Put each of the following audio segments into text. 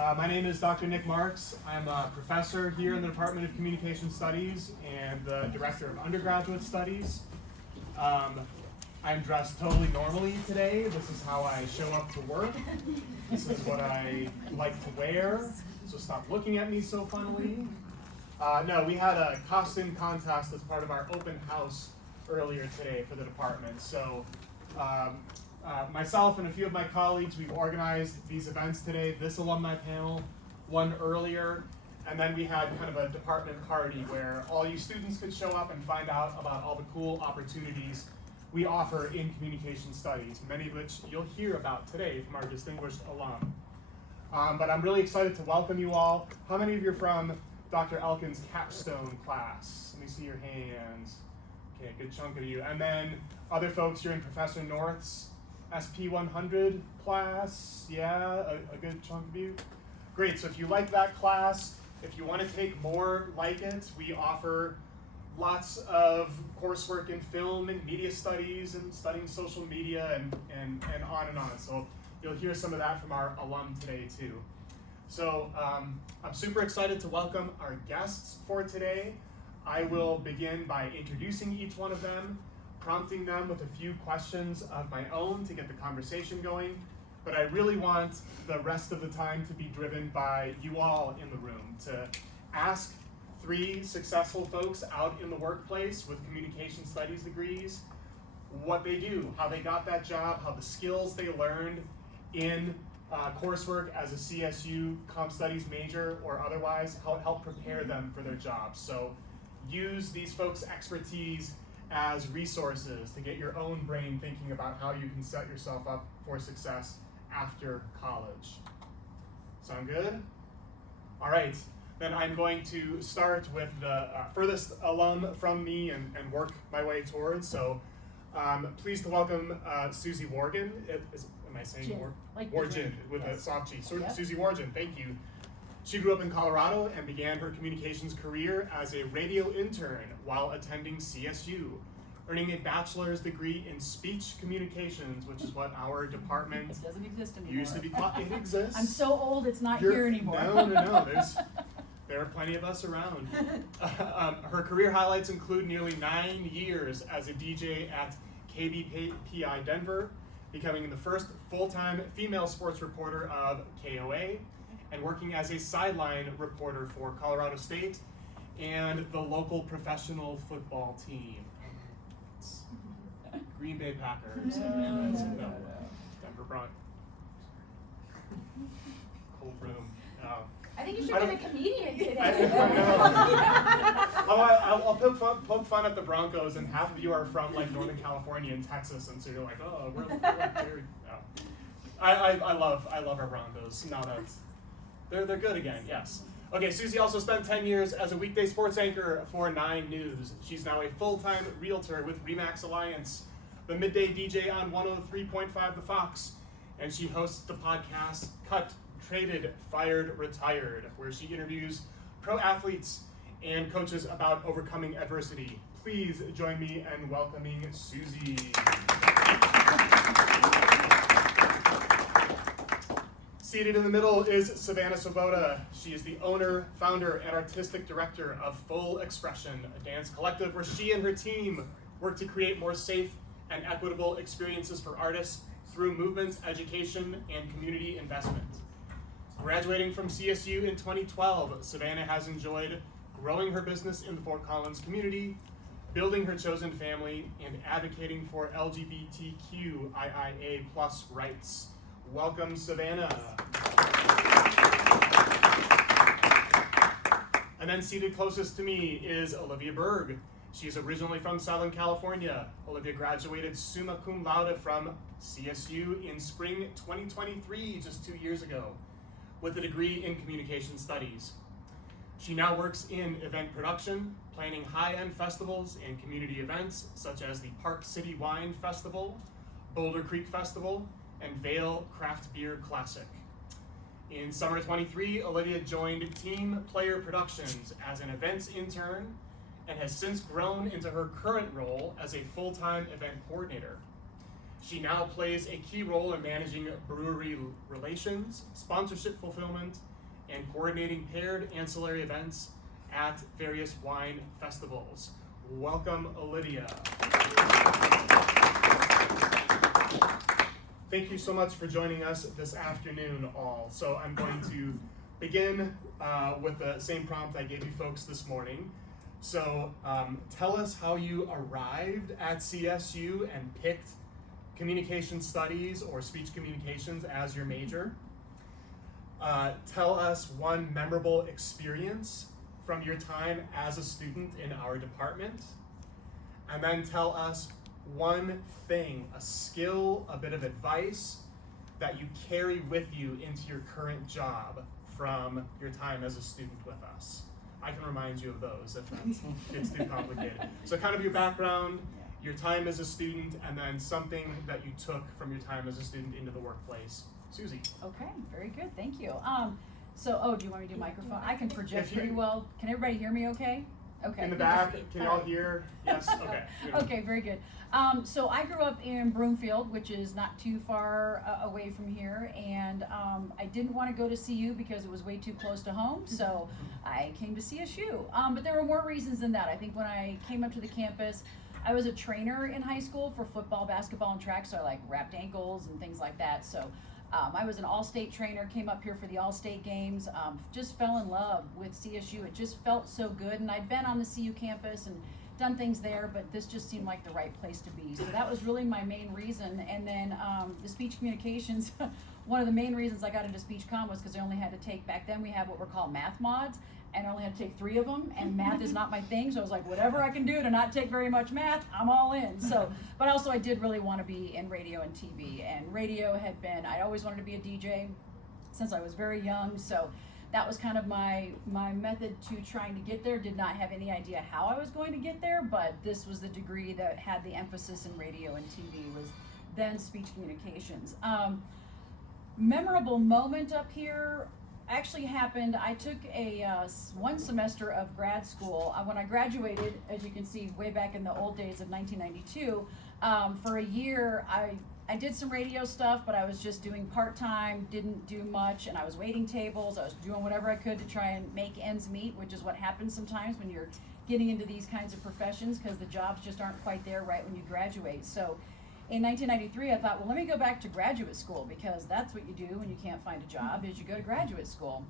My name is Dr. Nick Marks. I'm a professor here in the Department of Communication Studies and the Director of Undergraduate Studies. I'm dressed totally normally today. This is how I show up to work. This is what I like to wear, so stop looking at me so funnily. No, we had a costume contest as part of our open house earlier today for the department. So myself and a few of my colleagues, we've organized these events today, this alumni panel, one earlier, and then we had kind of a department party where all you students could show up and find out about all the cool opportunities we offer in communication studies, many of which you'll hear about today from our distinguished alum. But I'm really excited to welcome you all. How many of you are from Dr. Elkin's capstone class? Let me see your hands. Okay, good chunk of you. And then other folks, you're in Professor North's SP 100 class. Yeah, a good chunk of you. Great, so if you like that class, if you want to take more like it, we offer lots of coursework in film and media studies and studying social media and on and on. So you'll hear some of that from our alum today too. So I'm super excited to welcome our guests for today. I will begin by introducing each one of them, prompting them with a few questions of my own to get the conversation going. But I really want the rest of the time to be driven by you all in the room, to ask three successful folks out in the workplace with communication studies degrees what they do, how they got that job, how the skills they learned in coursework as a CSU Comp Studies major or otherwise, how it helped prepare them for their jobs. So use these folks' expertise as resources to get your own brain thinking about how you can set yourself up for success after college. Sound good? All right. Then I'm going to start with the furthest alum from me and work my way towards. So pleased to welcome Susie Worgen. Am I saying Worgen with a soft G? So yep. Susie Worgen, thank you. She grew up in Colorado and began her communications career as a radio intern while attending CSU, earning a bachelor's degree in speech communications, which is what our department it doesn't exist anymore. Used to be taught. It exists. I'm so old it's not here anymore. No. There are plenty of us around. Her career highlights include nearly 9 years as a DJ at KBPI Denver, becoming the first full-time female sports reporter of KOA, and working as a sideline reporter for Colorado State and the local professional football team. Green Bay Packers. Denver Broncos. Cold room. I think you should be a comedian today. I'll poke fun at the Broncos, and half of you are from like Northern California and Texas, and so you're like, oh, we're like very. Oh. I love our Broncos. Now they're good again. Yes. Okay. Susie also spent 10 years as a weekday sports anchor for 9 News. She's now a full-time realtor with Remax Alliance, the midday DJ on 103.5 The Fox, and she hosts the podcast Cut, Traded, Fired, Retired, where she interviews pro athletes and coaches about overcoming adversity. Please join me in welcoming Susie. Seated in the middle is Savannah Swoboda. She is the owner, founder, and artistic director of Full Expression, a dance collective where she and her team work to create more safe and equitable experiences for artists through movement, education, and community investment. Graduating from CSU in 2012, Savannah has enjoyed growing her business in the Fort Collins community, building her chosen family, and advocating for LGBTQIA+ rights. Welcome, Savannah. And then seated closest to me is Olivia Berg. She's originally from Southern California. Olivia graduated summa cum laude from CSU in spring 2023, just 2 years ago, with a degree in communication studies. She now works in event production, planning high-end festivals and community events such as the Park City Wine Festival, Boulder Creek Festival, and Vail Craft Beer Classic. In summer 23, Olivia joined Team Player Productions as an events intern and has since grown into her current role as a full-time event coordinator. She now plays a key role in managing brewery relations, sponsorship fulfillment, and coordinating paired ancillary events at various wine festivals. Welcome, Lydia. Thank you so much for joining us this afternoon, all. So I'm going to begin with the same prompt I gave you folks this morning. So tell us how you arrived at CSU and picked communication studies or speech communications as your major. Tell us one memorable experience from your time as a student in our department. And then tell us one thing, a skill, a bit of advice that you carry with you into your current job from your time as a student with us. I can remind you of those if that gets too complicated. So kind of your background, your time as a student, and then something that you took from your time as a student into the workplace. Susie. Okay, very good, thank you. Do you want me to do microphone? I can project pretty well. Can everybody hear me okay? Okay. In the back, can y'all hear? Yes, okay. Okay, very good. So I grew up in Broomfield, which is not too far away from here, and I didn't want to go to CU because it was way too close to home, so I came to CSU. But there were more reasons than that. I think when I came up to the campus, I was a trainer in high school for football, basketball, and track, so I like wrapped ankles and things like that. So I was an all-state trainer, came up here for the all-state games, just fell in love with CSU. It just felt so good, and I'd been on the CU campus and done things there, but this just seemed like the right place to be. So that was really my main reason. And then the speech communications, one of the main reasons I got into speech comm was because I only had to take, back then we had what were called math mods, and I only had to take 3 of them, and math is not my thing, so I was like, whatever I can do to not take very much math, I'm all in. So, but also I did really want to be in radio and TV, and radio had been, I always wanted to be a DJ since I was very young, so that was kind of my method to trying to get there. Did not have any idea how I was going to get there, but this was the degree that had the emphasis in radio and TV, was then speech communications. Memorable moment up here actually happened. I took a 1 semester of grad school. When I graduated, as you can see, way back in the old days of 1992, for a year I did some radio stuff, but I was just doing part-time, didn't do much, and I was waiting tables. I was doing whatever I could to try and make ends meet, which is what happens sometimes when you're getting into these kinds of professions, because the jobs just aren't quite there right when you graduate. So in 1993, I thought, well, let me go back to graduate school, because that's what you do when you can't find a job, is you go to graduate school.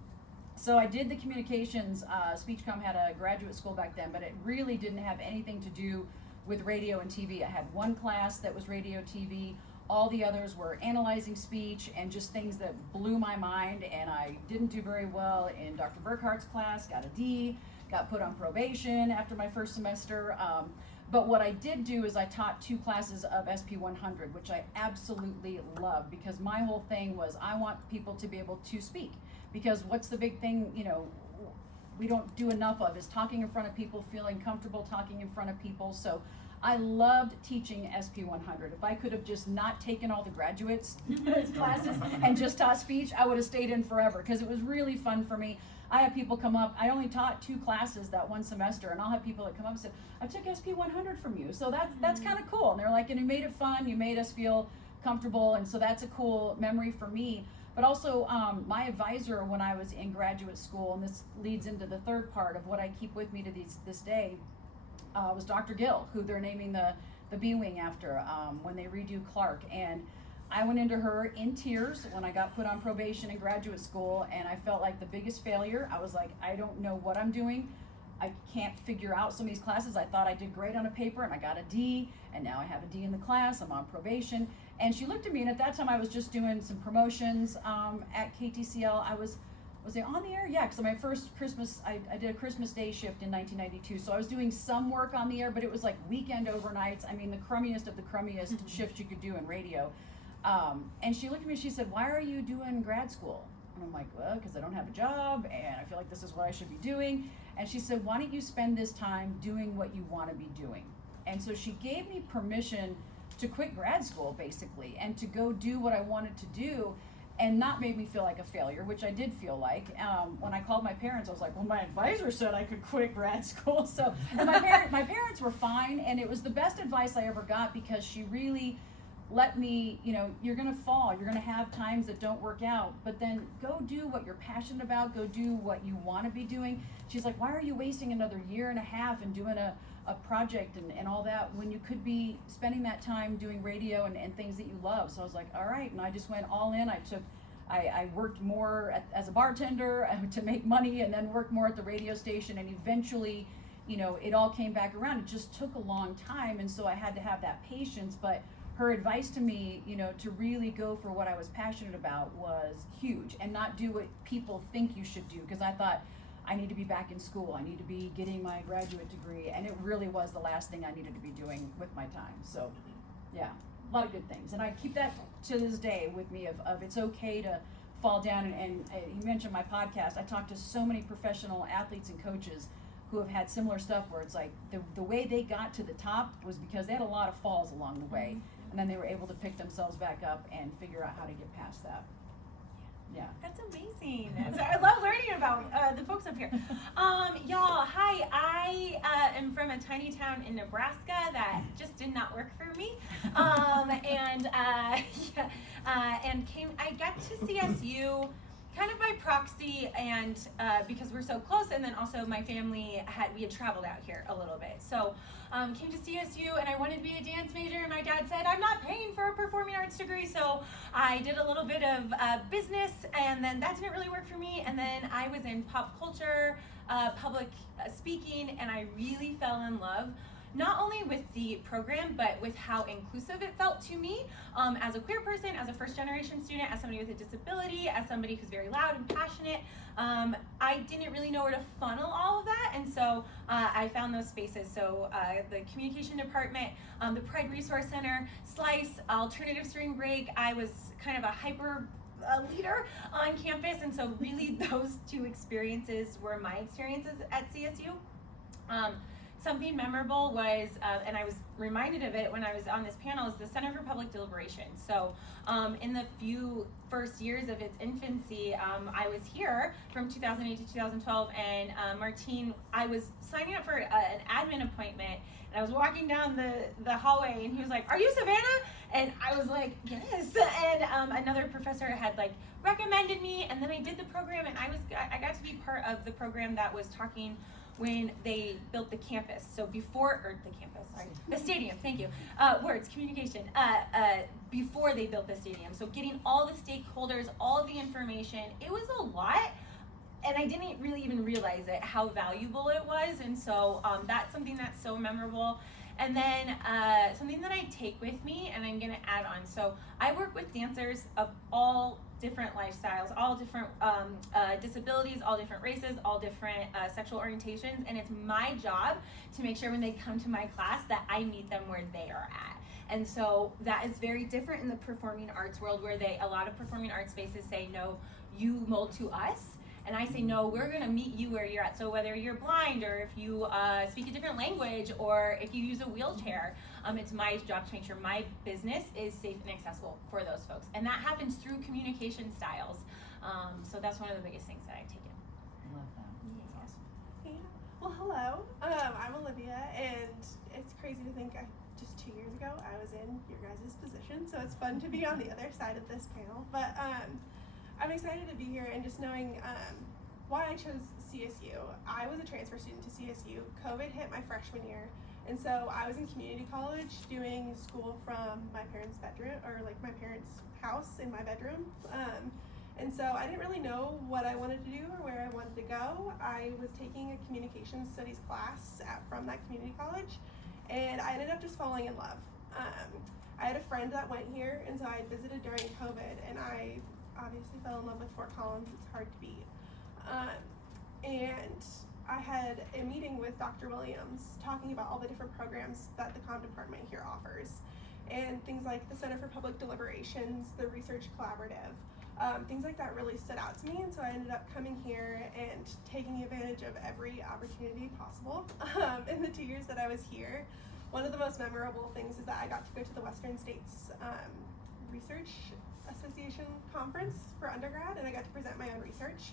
So I did the communications. Speech comm had a graduate school back then, but it really didn't have anything to do with radio and TV. I had 1 class that was radio TV. All the others were analyzing speech and just things that blew my mind, and I didn't do very well in Dr. Burkhart's class, got a D, got put on probation after my first semester. But what I did do is I taught 2 classes of SP 100, which I absolutely love, because my whole thing was I want people to be able to speak, because what's the big thing, we don't do enough of is talking in front of people, feeling comfortable talking in front of people. So I loved teaching SP 100. If I could have just not taken all the graduates classes and just taught speech, I would have stayed in forever, because it was really fun for me. I have people come up, I only taught 2 classes that 1 semester, and I'll have people that come up and say, I took SP 100 from you. So that's kind of cool. And they're like, and you made it fun, you made us feel comfortable, and so that's a cool memory for me. But also my advisor when I was in graduate school, and this leads into the third part of what I keep with me to this day, was Dr. Gill, who they're naming the B-Wing after when they redo Clark. And I went into her in tears when I got put on probation in graduate school, and I felt like the biggest failure. I was like, I don't know what I'm doing. I can't figure out some of these classes. I thought I did great on a paper, and I got a D, and now I have a D in the class. I'm on probation. And she looked at me, and at that time I was just doing some promotions at KTCL. Was I on the air? Yeah, because my first Christmas, I did a Christmas Day shift in 1992. So I was doing some work on the air, but it was like weekend overnights. I mean, the crummiest of the crummiest shifts you could do in radio. And she looked at me, she said, why are you doing grad school? And I'm like, well, because I don't have a job, and I feel like this is what I should be doing. And she said, why don't you spend this time doing what you want to be doing? And so she gave me permission to quit grad school, basically, and to go do what I wanted to do, and not make me feel like a failure, which I did feel like. When I called my parents, I was like, well, my advisor said I could quit grad school. So, and my parents were fine, and it was the best advice I ever got, because she really let me, you're gonna fall, you're gonna have times that don't work out, but then go do what you're passionate about, go do what you wanna be doing. She's like, why are you wasting another year and a half and doing a project and all that when you could be spending that time doing radio and things that you love? So I was like, all right, and I just went all in. I worked more as a bartender to make money, and then worked more at the radio station, and eventually, it all came back around. It just took a long time, and so I had to have that patience, but her advice to me, to really go for what I was passionate about was huge, and not do what people think you should do, because I thought, I need to be back in school, I need to be getting my graduate degree, and it really was the last thing I needed to be doing with my time. So, yeah, a lot of good things, and I keep that to this day with me of it's okay to fall down, and you mentioned my podcast. I talk to so many professional athletes and coaches who have had similar stuff where it's like the way they got to the top was because they had a lot of falls along the way, and then they were able to pick themselves back up and figure out how to get past that. Yeah. That's amazing. So I love learning about the folks up here. Y'all, hi. I am from a tiny town in Nebraska that just did not work for me. And I got to CSU kind of by proxy, and because we're so close, and then also my family we had traveled out here a little bit. So came to CSU, and I wanted to be a dance major, and my dad said, I'm not paying for a performing arts degree, so I did a little bit of business, and then that didn't really work for me, and then I was in pop culture, public speaking, and I really fell in love not only with the program, but with how inclusive it felt to me as a queer person, as a first-generation student, as somebody with a disability, as somebody who's very loud and passionate. I didn't really know where to funnel all of that, and so I found those spaces. So the communication department, the Pride Resource Center, Slice, Alternative Spring Break, I was kind of a hyper leader on campus, and so really those two experiences were my experiences at CSU. Something memorable was, and I was reminded of it when I was on this panel, is the Center for Public Deliberation. So in the few first years of its infancy, I was here from 2008 to 2012, and Martine, I was signing up for an admin appointment, and I was walking down the hallway, and he was like, are you Savannah? And I was like, yes. And another professor had recommended me, and then I did the program, and I got to be part of the program that was talking when they built the campus. So the stadium, thank you. Communication. Before they built the stadium. So getting all the stakeholders, all of the information, it was a lot. And I didn't really even realize it, how valuable it was. And so that's something that's so memorable. And then something that I take with me, and I'm gonna add on. So I work with dancers of all different lifestyles, all different disabilities, all different races, all different sexual orientations, and it's my job to make sure when they come to my class that I meet them where they are at. And so that is very different in the performing arts world, where a lot of performing arts spaces say, no, you mold to us. And I say, no, we're gonna meet you where you're at. So whether you're blind, or if you speak a different language, or if you use a wheelchair, it's my job to make sure my business is safe and accessible for those folks. And that happens through communication styles. So that's one of the biggest things that I've taken. I love that. Yes. Yeah. Well, hello. I'm Olivia, and it's crazy to think just 2 years ago I was in your guys' position, so it's fun to be on the other side of this panel. But I'm excited to be here, and just knowing why I chose CSU. I was a transfer student to CSU. COVID hit my freshman year, and so I was in community college doing school from my parents' bedroom, or my parents' house in my bedroom. And so I didn't really know what I wanted to do or where I wanted to go. I was taking a communication studies class from that community college, and I ended up just falling in love. I had a friend that went here, and so I visited during COVID, and I obviously fell in love with Fort Collins. It's hard to beat. And I had a meeting with Dr. Williams talking about all the different programs that the comm department here offers, and things like the Center for Public Deliberations, the Research Collaborative, things like that really stood out to me, and so I ended up coming here and taking advantage of every opportunity possible. In the 2 years that I was here, one of the most memorable things is that I got to go to the Western States Research Association conference for undergrad, and I got to present my own research.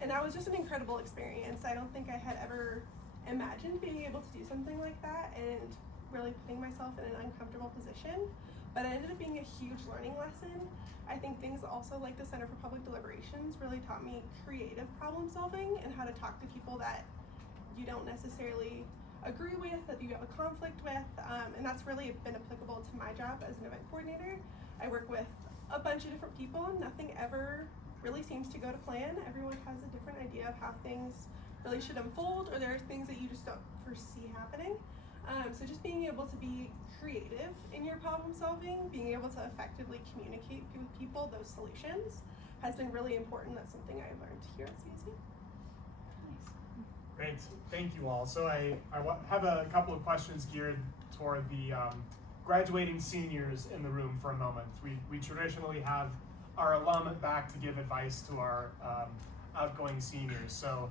And that was just an incredible experience. I don't think I had ever imagined being able to do something like that, and really putting myself in an uncomfortable position. but it ended up being a huge learning lesson. I think things also like the Center for Public Deliberations really taught me creative problem solving and how to talk to people that you don't necessarily agree with, that you have a conflict with, and that's really been applicable to my job as an event coordinator. I work with a bunch of different people and nothing ever really seems to go to plan. Everyone has a different idea of how things really should unfold, or there are things that you just don't foresee happening. So just being able to be creative in your problem solving, being able to effectively communicate with people those solutions has been really important. That's something I've learned here at CSU. Great, thank you all. So I have a couple of questions geared toward the graduating seniors in the room for a moment. We traditionally have our alum back to give advice to our outgoing seniors. So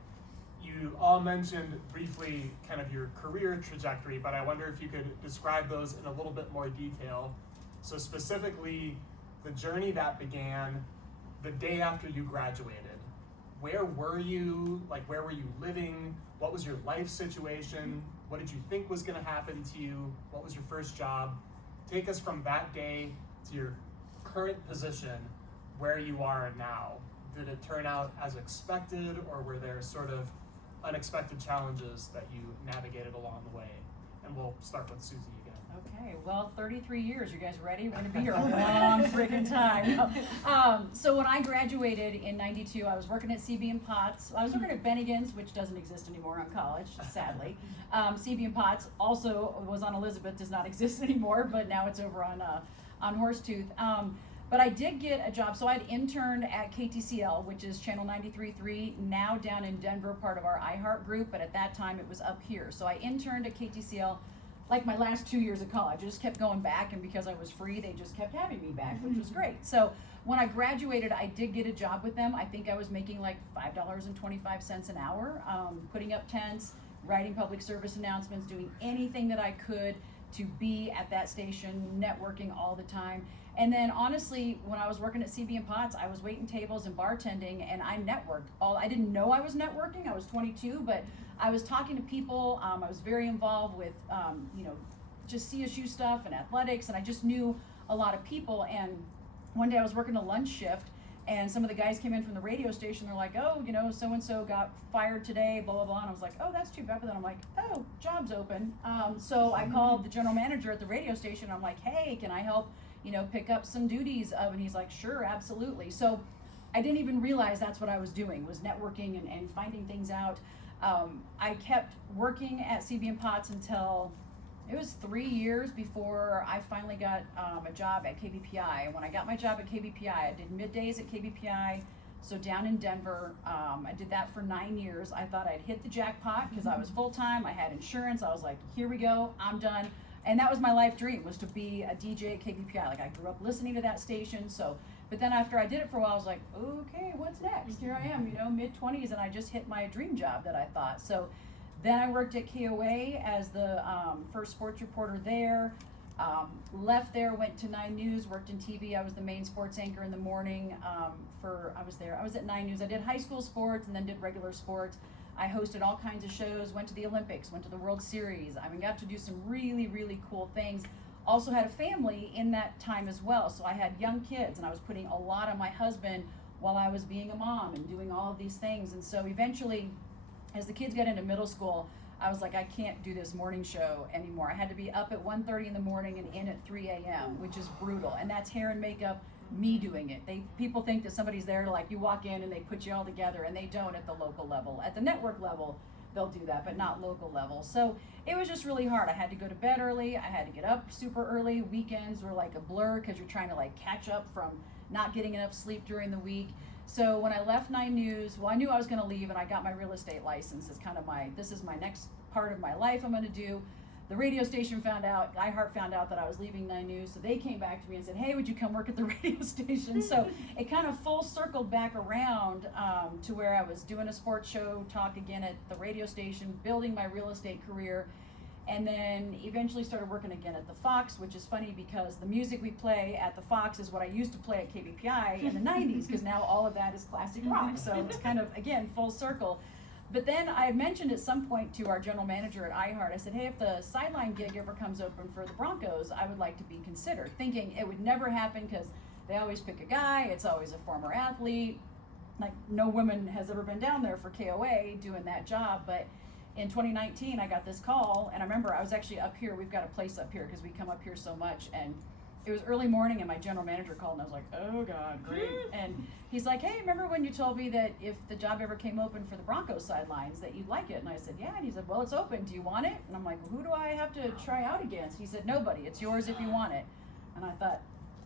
you all mentioned briefly kind of your career trajectory, but I wonder if you could describe those in a little bit more detail. So specifically, the journey that began the day after you graduated. Where were you? Like, where were you living? What was your life situation? What did you think was gonna happen to you? What was your first job? Take us from that day to your current position, where you are now. Did it turn out as expected, or were there sort of unexpected challenges that you navigated along the way? And we'll start with Susie again. Okay, well, 33 years. You guys ready? We're gonna be here a long freaking time. So when I graduated in '92, I was working at CB and Potts. I was working at Bennigan's, which doesn't exist anymore on college, sadly. CB and Potts also was on Elizabeth, does not exist anymore, but now it's over on Horsetooth. But I did get a job, so I'd interned at KTCL, which is Channel 93.3, now down in Denver, part of our iHeart group, but at that time it was up here. So I interned at KTCL like my last 2 years of college. I just kept going back, and because I was free, they just kept having me back, which was great. So when I graduated, I did get a job with them. I think I was making like $5.25 an hour, putting up tents, writing public service announcements, doing anything that I could to be at that station, networking all the time. And then honestly, when I was working at CB and Potts, I was waiting tables and bartending, and I networked. I didn't know I was networking. I was 22, but I was talking to people. I was very involved with, just CSU stuff and athletics, and I just knew a lot of people. And one day I was working a lunch shift, and some of the guys came in from the radio station. They're like, oh, so-and-so got fired today, blah, blah, blah. And I was like, oh, that's too bad. But then I'm like, oh, job's open. So I called the general manager at the radio station. I'm like, hey, can I help pick up some duties of, and he's like, sure, absolutely. So I didn't even realize that's what I was doing, was networking and finding things out. I kept working at CB and Potts until it was 3 years before I finally got a job at KBPI. And when I got my job at KBPI, I did middays at KBPI, so down in Denver. I did that for 9 years. I thought I'd hit the jackpot because I was full-time, I had insurance. I was like, here we go, I'm done. And that was my life dream, was to be a DJ at KBPI. Like, I grew up listening to that station. So, but then after I did it for a while, I was like, okay, what's next? Here I am, mid-20s, and I just hit my dream job that I thought. So then I worked at KOA as the first sports reporter there. Left there, went to 9 News, worked in TV. I was the main sports anchor in the morning I was at 9 News. I did high school sports and then did regular sports. I hosted all kinds of shows, went to the Olympics, went to the World Series. I got to do some really, really cool things. Also had a family in that time as well. So I had young kids, and I was putting a lot on my husband while I was being a mom and doing all of these things. And so eventually, as the kids got into middle school, I was like, I can't do this morning show anymore. I had to be up at 1:30 in the morning and in at 3 a.m., which is brutal. And that's hair and makeup, me doing it. People think that somebody's there to, like, you walk in and they put you all together, and they don't at the local level. At the network level, they'll do that, but not local level. So it was just really hard. I had to go to bed early. I had to get up super early. Weekends were like a blur because you're trying to like catch up from not getting enough sleep during the week. So when I left 9 News, I knew I was going to leave, and I got my real estate license. It's kind of this is my next part of my life I'm going to do. The radio station found out, iHeart found out that I was leaving 9 News, so they came back to me and said, hey, would you come work at the radio station? So it kind of full circled back around to where I was doing a sports show, talk again at the radio station, building my real estate career, and then eventually started working again at the Fox, which is funny because the music we play at the Fox is what I used to play at KBPI in the 90s, because now all of that is classic rock. So it's kind of, again, full circle. But then I had mentioned at some point to our general manager at iHeart, I said, hey, if the sideline gig ever comes open for the Broncos, I would like to be considered, thinking it would never happen because they always pick a guy, it's always a former athlete. Like, no woman has ever been down there for KOA doing that job. But in 2019, I got this call, and I remember I was actually up here. We've got a place up here because we come up here so much, and it was early morning, and my general manager called, and I was like, oh God, great. And he's like, hey, remember when you told me that if the job ever came open for the Broncos sidelines that you'd like it? And I said, yeah. And he said, well, it's open, do you want it? And I'm like, well, who do I have to try out against? He said, nobody, it's yours if you want it. And I thought,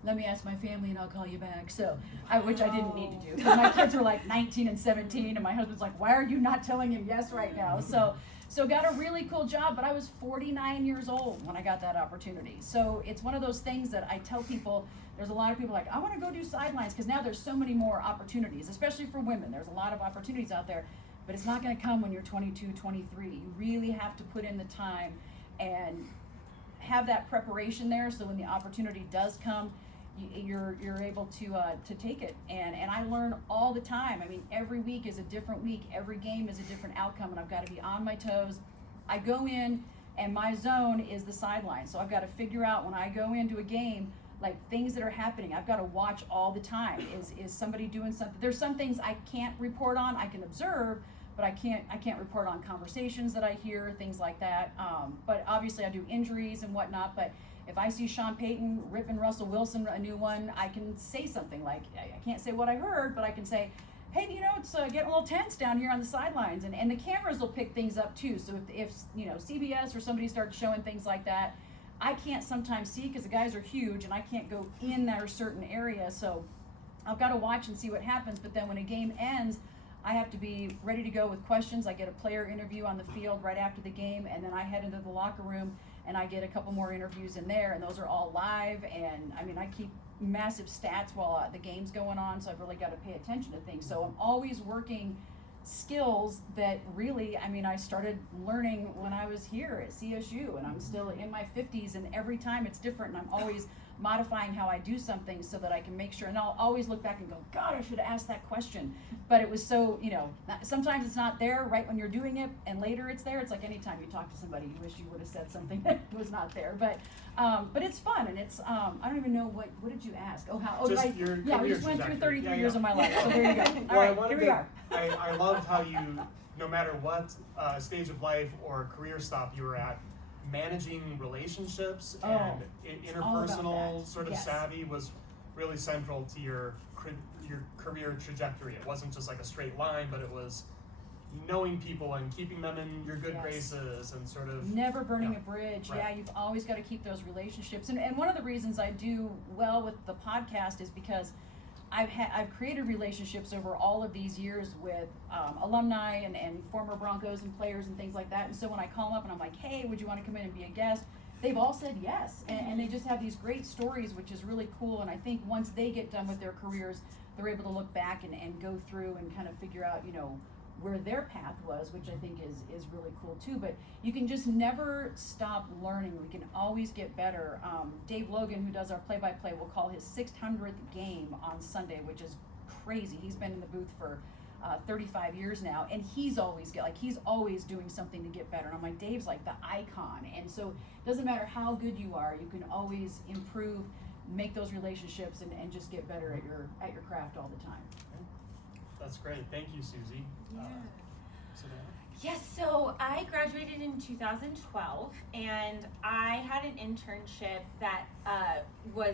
let me ask my family and I'll call you back. So, which I didn't need to do, because my kids were like 19 and 17, and my husband's like, why are you not telling him yes right now? So got a really cool job, but I was 49 years old when I got that opportunity. So it's one of those things that I tell people, there's a lot of people like, I want to go do sidelines, because now there's so many more opportunities, especially for women. There's a lot of opportunities out there, but it's not going to come when you're 22, 23. You really have to put in the time and have that preparation there, so when the opportunity does come, you're able to take it. And I learn all the time. I mean, every week is a different week. Every game is a different outcome, and I've got to be on my toes. I go in, and my zone is the sideline. So I've got to figure out when I go into a game, like, things that are happening. I've got to watch all the time. Is somebody doing something? There's some things I can't report on. I can observe, but I can't report on conversations that I hear, things like that. But obviously I do injuries and whatnot. But if I see Sean Payton ripping Russell Wilson a new one, I can say something like, I can't say what I heard, but I can say, hey, it's getting a little tense down here on the sidelines, and the cameras will pick things up too. So if CBS or somebody starts showing things like that, I can't sometimes see because the guys are huge and I can't go in that certain area. So I've got to watch and see what happens. But then when a game ends, I have to be ready to go with questions. I get a player interview on the field right after the game, and then I head into the locker room and I get a couple more interviews in there, and those are all live. And I mean, I keep massive stats while the game's going on, so I've really got to pay attention to things. So I'm always working skills that really, I mean, I started learning when I was here at CSU, and I'm still in my 50s, and every time it's different, and I'm always modifying how I do something so that I can make sure, and I'll always look back and go, God, I should have asked that question. But it was so, sometimes it's not there right when you're doing it, and later it's there. It's like anytime you talk to somebody, you wish you would have said something that was not there. But it's fun, and it's, I don't even know, what did you ask? Oh, how, Just we your just went through 33 years of my life, so there you go. Well, All right, here we are. I loved how you, no matter what stage of life or career stop you were at, managing relationships and interpersonal sort of Yes. savvy was really central to your career trajectory. It wasn't just like a straight line, but it was knowing people and keeping them in your good Yes. graces and sort of Never burning a bridge. Right. Yeah, you've always got to keep those relationships. And one of the reasons I do well with the podcast is because I've created relationships over all of these years with alumni and former Broncos and players and things like that. And so when I call them up and I'm like, hey, would you want to come in and be a guest? They've all said yes. And they just have these great stories, which is really cool. And I think once they get done with their careers, they're able to look back and go through and kind of figure out, where their path was, which I think is really cool too. But you can just never stop learning. We can always get better. Dave Logan, who does our play-by-play, will call his 600th game on Sunday, which is crazy. He's been in the booth for 35 years now, and he's always doing something to get better. And I'm like, Dave's like the icon. And so it doesn't matter how good you are, you can always improve, make those relationships, and just get better at your craft all the time. That's great. Thank you, Susie. Yes, so I graduated in 2012, and I had an internship that was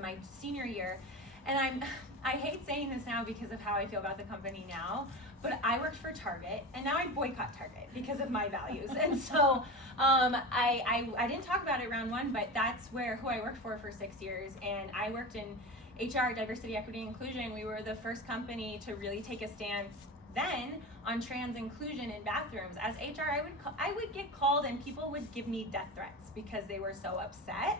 my senior year, and I hate saying this now because of how I feel about the company now, but I worked for Target, and now I boycott Target because of my values. And so I didn't talk about it round one, but that's who I worked for 6 years, and I worked in HR, diversity, equity, and inclusion. We were the first company to really take a stance then on trans inclusion in bathrooms. As HR, I would get called and people would give me death threats because they were so upset.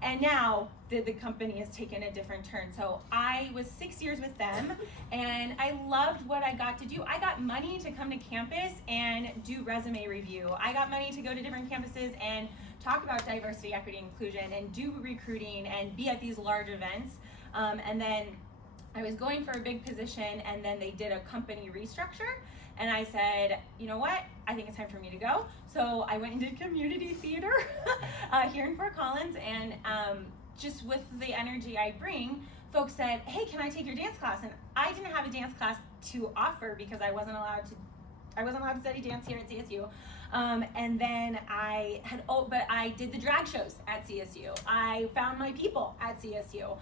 And now the company has taken a different turn. So I was 6 years with them, and I loved what I got to do. I got money to come to campus and do resume review. I got money to go to different campuses and talk about diversity, equity, inclusion, and do recruiting and be at these large events. And then I was going for a big position, and then they did a company restructure, and I said, you know what, I think it's time for me to go. So I went and did community theater here in Fort Collins, and just with the energy I bring, folks said, hey, can I take your dance class? And I didn't have a dance class to offer because I wasn't allowed to study dance here at CSU. And then but I did the drag shows at CSU. I found my people at CSU.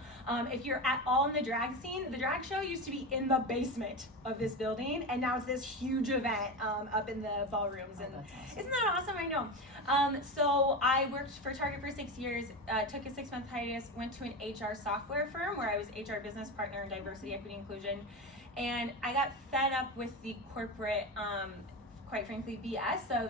If you're at all in the drag scene, the drag show used to be in the basement of this building, and now it's this huge event up in the ballrooms. And awesome. Isn't that awesome? I know. So I worked for Target for 6 years, took a 6-month hiatus, went to an HR software firm where I was HR business partner in diversity, equity, inclusion. And I got fed up with the corporate, quite frankly, BS of,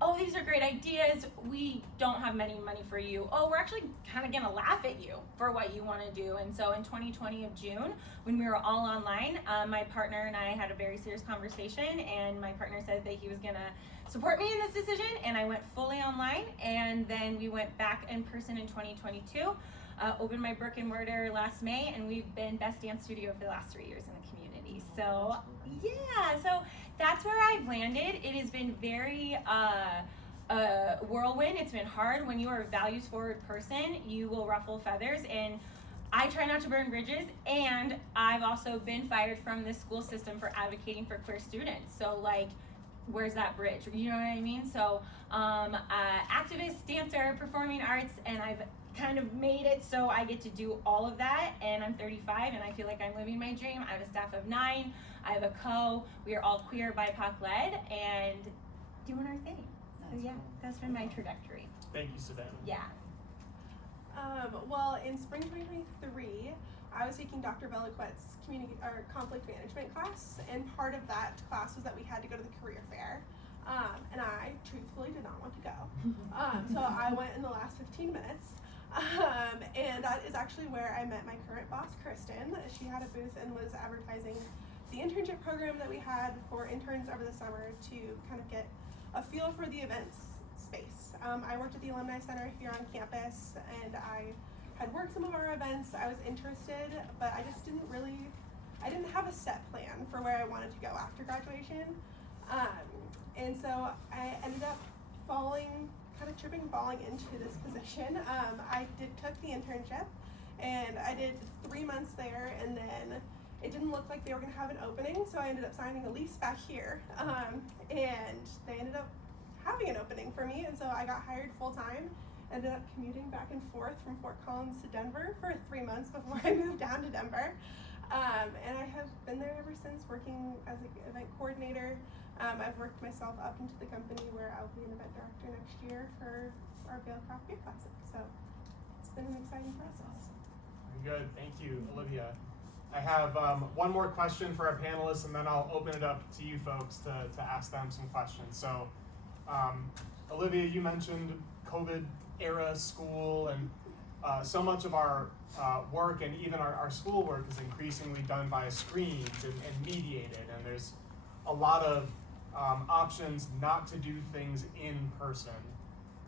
oh, these are great ideas, we don't have any money for you. Oh, we're actually kind of gonna laugh at you for what you wanna do. And so in 2020 of June, when we were all online, my partner and I had a very serious conversation, and my partner said that he was gonna support me in this decision, and I went fully online, and then we went back in person in 2022, opened my brick and mortar last May, and we've been Best Dance Studio for the last 3 years in the community. So yeah, so that's where I've landed. It has been very whirlwind. It's been hard. When you are a values forward person, you will ruffle feathers, and I try not to burn bridges, and I've also been fired from the school system for advocating for queer students. So like, where's that bridge? You know what I mean? So activist, dancer, performing arts, and I've kind of made it so I get to do all of that, and I'm 35 and I feel like I'm living my dream. I have a staff of 9, I have a we are all queer, BIPOC led, and doing our thing. So yeah, that's been my trajectory. Thank you, Savannah. Yeah. Well, in spring 2023, I was taking Dr. Belliquet's conflict management class, and part of that class was that we had to go to the career fair. And I truthfully did not want to go. So I went in the last 15 minutes. And that is actually where I met my current boss, Kristen. She had a booth and was advertising the internship program that we had for interns over the summer to kind of get a feel for the events space. I worked at the Alumni Center here on campus, and I had worked some of our events. I was interested, but I just didn't have a set plan for where I wanted to go after graduation. And so I ended up tripping and falling into this position. I took the internship, and I did 3 months there, and then it didn't look like they were gonna have an opening, so I ended up signing a lease back here, and they ended up having an opening for me, and so I got hired full-time, ended up commuting back and forth from Fort Collins to Denver for 3 months before I moved down to Denver, and I have been there ever since, working as an event coordinator. I've worked myself up into the company where I'll be an event director next year for our Vail Craft Beer Classic. So it's been an exciting process. Very good, thank you, Olivia. I have one more question for our panelists, and then I'll open it up to you folks to ask them some questions. So, Olivia, you mentioned COVID era school, and so much of our work and even our schoolwork is increasingly done via screens and mediated, and there's a lot of options not to do things in person.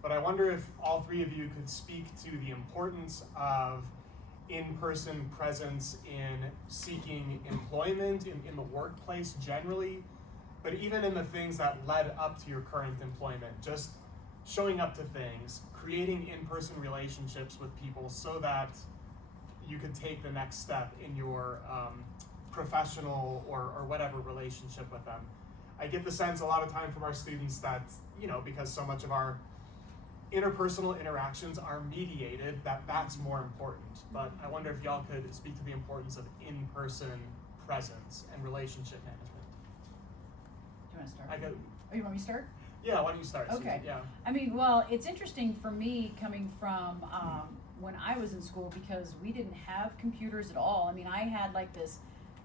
But I wonder if all three of you could speak to the importance of in-person presence in seeking employment, in the workplace generally, but even in the things that led up to your current employment, just showing up to things, creating in-person relationships with people so that you could take the next step in your professional or whatever relationship with them. I get the sense a lot of time from our students that, because so much of our interpersonal interactions are mediated, that's more important. But I wonder if y'all could speak to the importance of in-person presence and relationship management. Do you want to start? You want me to start? Yeah, why don't you start? Okay. Susan? Yeah. I mean, well, it's interesting for me coming from when I was in school, because we didn't have computers at all. I mean, I had like this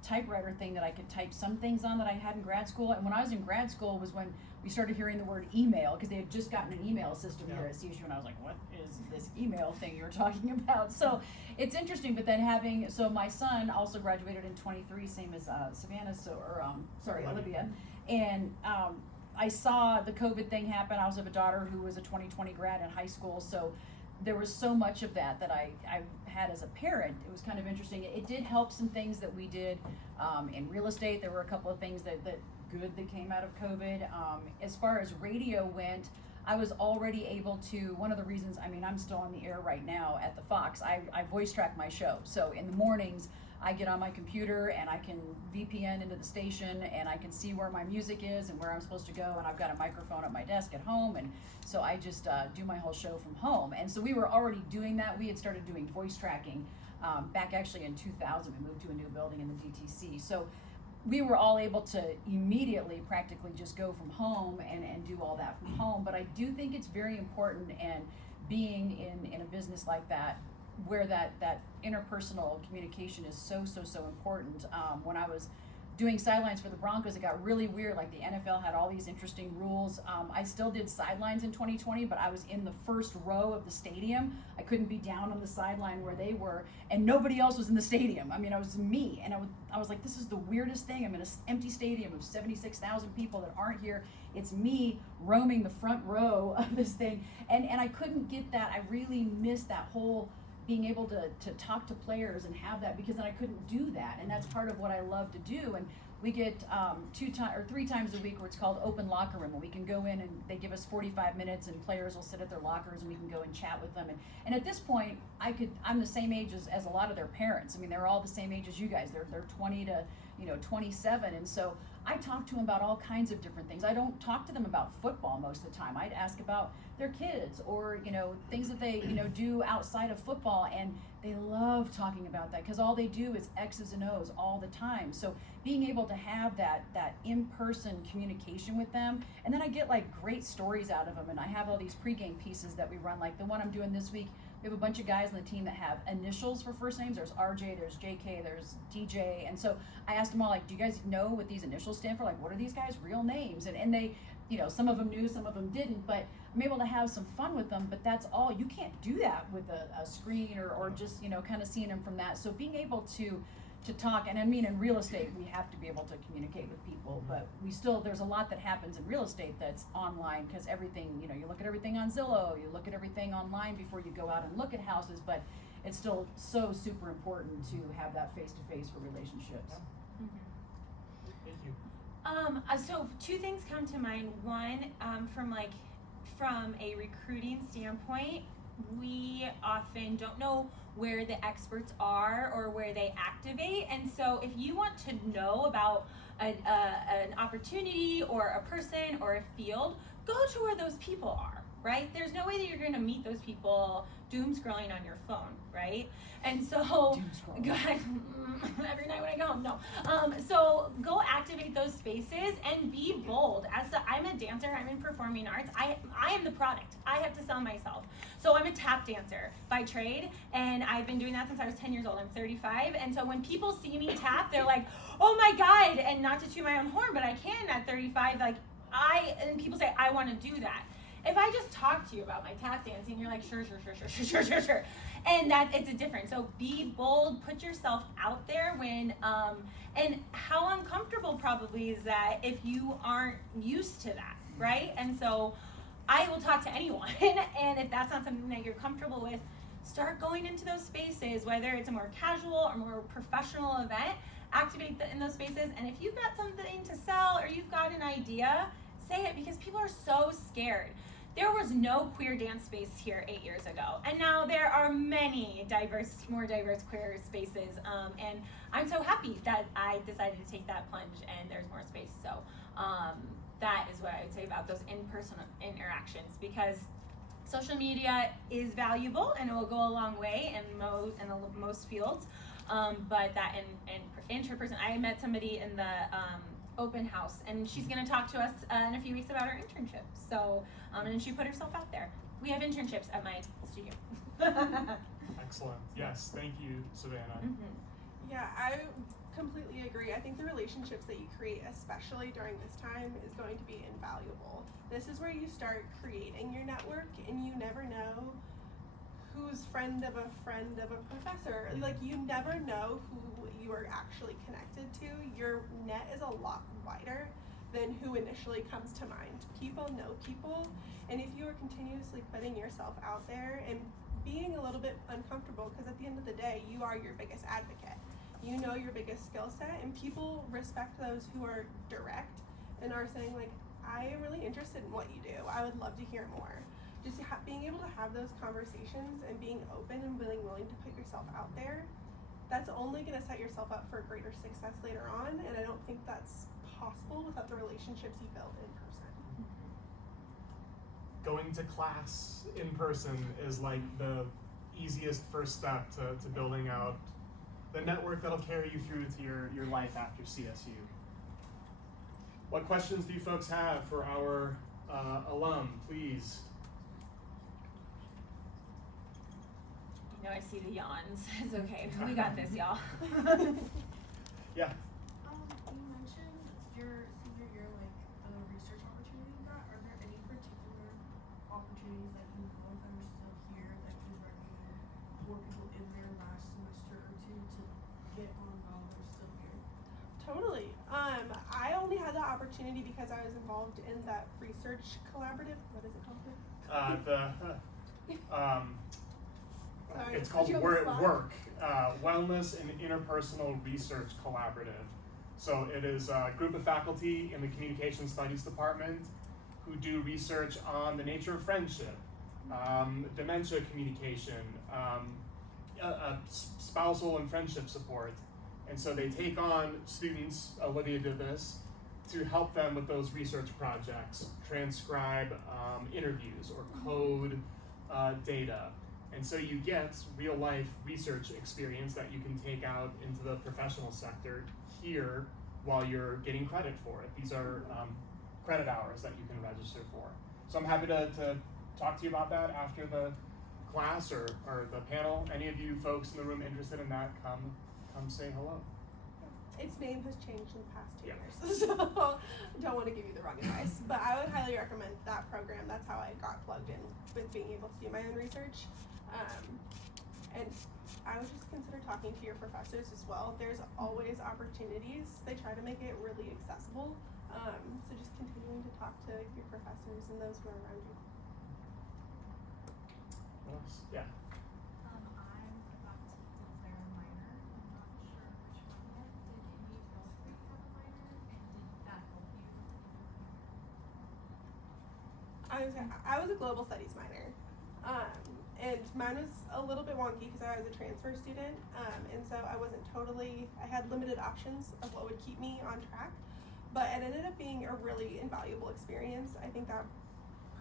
typewriter thing that I could type some things on that I had in grad school. And when I was in grad school was when we started hearing the word email, because they had just gotten an email system here at CSU, and I was like, what is this email thing you're talking about? So it's interesting, but then so my son also graduated in 23, same as Savannah, Olivia. And I saw the COVID thing happen. I also have a daughter who was a 2020 grad in high school, so there was so much of that I had as a parent. It was kind of interesting. It did help some things that we did in real estate. There were a couple of things that good that came out of COVID. As far as radio went, I was already able to, one of the reasons, I mean, I'm still on the air right now at the Fox. I voice track my show. So in the mornings, I get on my computer and I can VPN into the station and I can see where my music is and where I'm supposed to go, and I've got a microphone at my desk at home, and so I just do my whole show from home. And so we were already doing that. We had started doing voice tracking back actually in 2000. We moved to a new building in the DTC. So we were all able to immediately practically just go from home and do all that from home. But I do think it's very important, and being in a business like that, where that interpersonal communication is so important. When I was doing sidelines for the Broncos, it got really weird. Like the NFL had all these interesting rules. I still did sidelines in 2020, but I was in the first row of the stadium. I couldn't be down on the sideline where they were, and nobody else was in the stadium. I mean, I was me, and I was like, this is the weirdest thing. I'm in an empty stadium of 76,000 people that aren't here. It's me roaming the front row of this thing, and I couldn't get that. I really missed that whole being able to talk to players and have that, because then I couldn't do that, and that's part of what I love to do. And we get 3 times a week where it's called open locker room, where we can go in and they give us 45 minutes and players will sit at their lockers and we can go and chat with them. And at this point, I'm the same age as a lot of their parents. I mean, they're all the same age as you guys. They're 20 to 27, and so I talk to them about all kinds of different things. I don't talk to them about football most of the time. I'd ask about their kids or things that they do outside of football, and they love talking about that because all they do is X's and O's all the time. So being able to have that in-person communication with them, and then I get like great stories out of them, and I have all these pregame pieces that we run, like the one I'm doing this week. We have a bunch of guys on the team that have initials for first names. There's RJ, there's JK, there's DJ. And so I asked them all, like, do you guys know what these initials stand for? Like, what are these guys' real names? And they, some of them knew, some of them didn't, but I'm able to have some fun with them. But that's all. You can't do that with a screen or just, kind of seeing them from that. So being able to talk, and I mean, in real estate, we have to be able to communicate with people, but there's a lot that happens in real estate that's online, because everything, you look at everything on Zillow, you look at everything online before you go out and look at houses, but it's still so super important to have that face-to-face for relationships. Thank you. So 2 things come to mind. One, from a recruiting standpoint, we often don't know where the experts are or where they activate, and so if you want to know about an opportunity or a person or a field, go to where those people are, right? There's no way that you're going to meet those people doom scrolling on your phone, right? And so every night when I go home, no. So go activate those spaces and be bold. I'm a dancer, I'm in performing arts. I am the product. I have to sell myself. So I'm a tap dancer by trade, and I've been doing that since I was 10 years old. I'm 35, and so when people see me tap, they're like, oh my God, and not to toot my own horn, but I can at 35, and people say, I want to do that. If I just talk to you about my tap dancing, you're like, sure. And that it's a difference. So be bold, put yourself out there when, and how uncomfortable probably is that if you aren't used to that, right? And so I will talk to anyone, and if that's not something that you're comfortable with, start going into those spaces, whether it's a more casual or more professional event, activate in those spaces. And if you've got something to sell or you've got an idea, say it, because people are so scared. There was no queer dance space here 8 years ago, and now there are many more diverse queer spaces, and I'm so happy that I decided to take that plunge and there's more space. So that is what I would say about those in-person interactions, because social media is valuable and it will go a long way in most fields, but that in interperson, I met somebody in the open house, and she's going to talk to us in a few weeks about her internship. So, and she put herself out there. We have internships at my studio. Excellent. Yes, thank you, Savannah. Mm-hmm. Yeah, I completely agree. I think the relationships that you create, especially during this time, is going to be invaluable. This is where you start creating your network, and you never know who's friend of a professor. Like, you never know who you are actually connected to. Your net is a lot wider than who initially comes to mind. People know people, and if you are continuously putting yourself out there and being a little bit uncomfortable, because at the end of the day, you are your biggest advocate. You know your biggest skill set, and people respect those who are direct and are saying like, I am really interested in what you do. I would love to hear more. Just being able to have those conversations and being open and willing to put yourself out there, that's only going to set yourself up for greater success later on, and I don't think that's possible without the relationships you build in person. Going to class in person is like the easiest first step to building out the network that'll carry you through to your life after CSU. What questions do you folks have for our alum, please? You know, I see the yawns. It's okay. We got this, y'all. Yeah. You mentioned your senior year, like the research opportunity you got. Are there any particular opportunities that you know that are still here that you recommend for people in their last semester or two to get on while they're still here? Totally. I only had the opportunity because I was involved in that research collaborative. What is it called? Sorry, It's called put you on the spot. Work, Wellness and Interpersonal Research Collaborative. So it is a group of faculty in the Communication Studies Department who do research on the nature of friendship, dementia communication, spousal and friendship support. And so they take on students, Olivia did this, to help them with those research projects, transcribe interviews or code data. And so you get real life research experience that you can take out into the professional sector here while you're getting credit for it. These are credit hours that you can register for. So I'm happy to talk to you about that after the class or the panel. Any of you folks in the room interested in that, come say hello. Its name has changed in the past 2 Yeah. years, so don't want to give you the wrong advice. But I would highly recommend that program. That's how I got plugged in with being able to do my own research. And I would just consider talking to your professors as well. There's always opportunities. They try to make it really accessible. So just continuing to talk to your professors and those who are around you. Yeah. I'm about to declare a minor. I'm not sure which one yet. Did any of y'all three have a minor, and did that help you in your career? I was a global studies minor. And mine was a little bit wonky because I was a transfer student, and so I had limited options of what would keep me on track, but it ended up being a really invaluable experience. I think that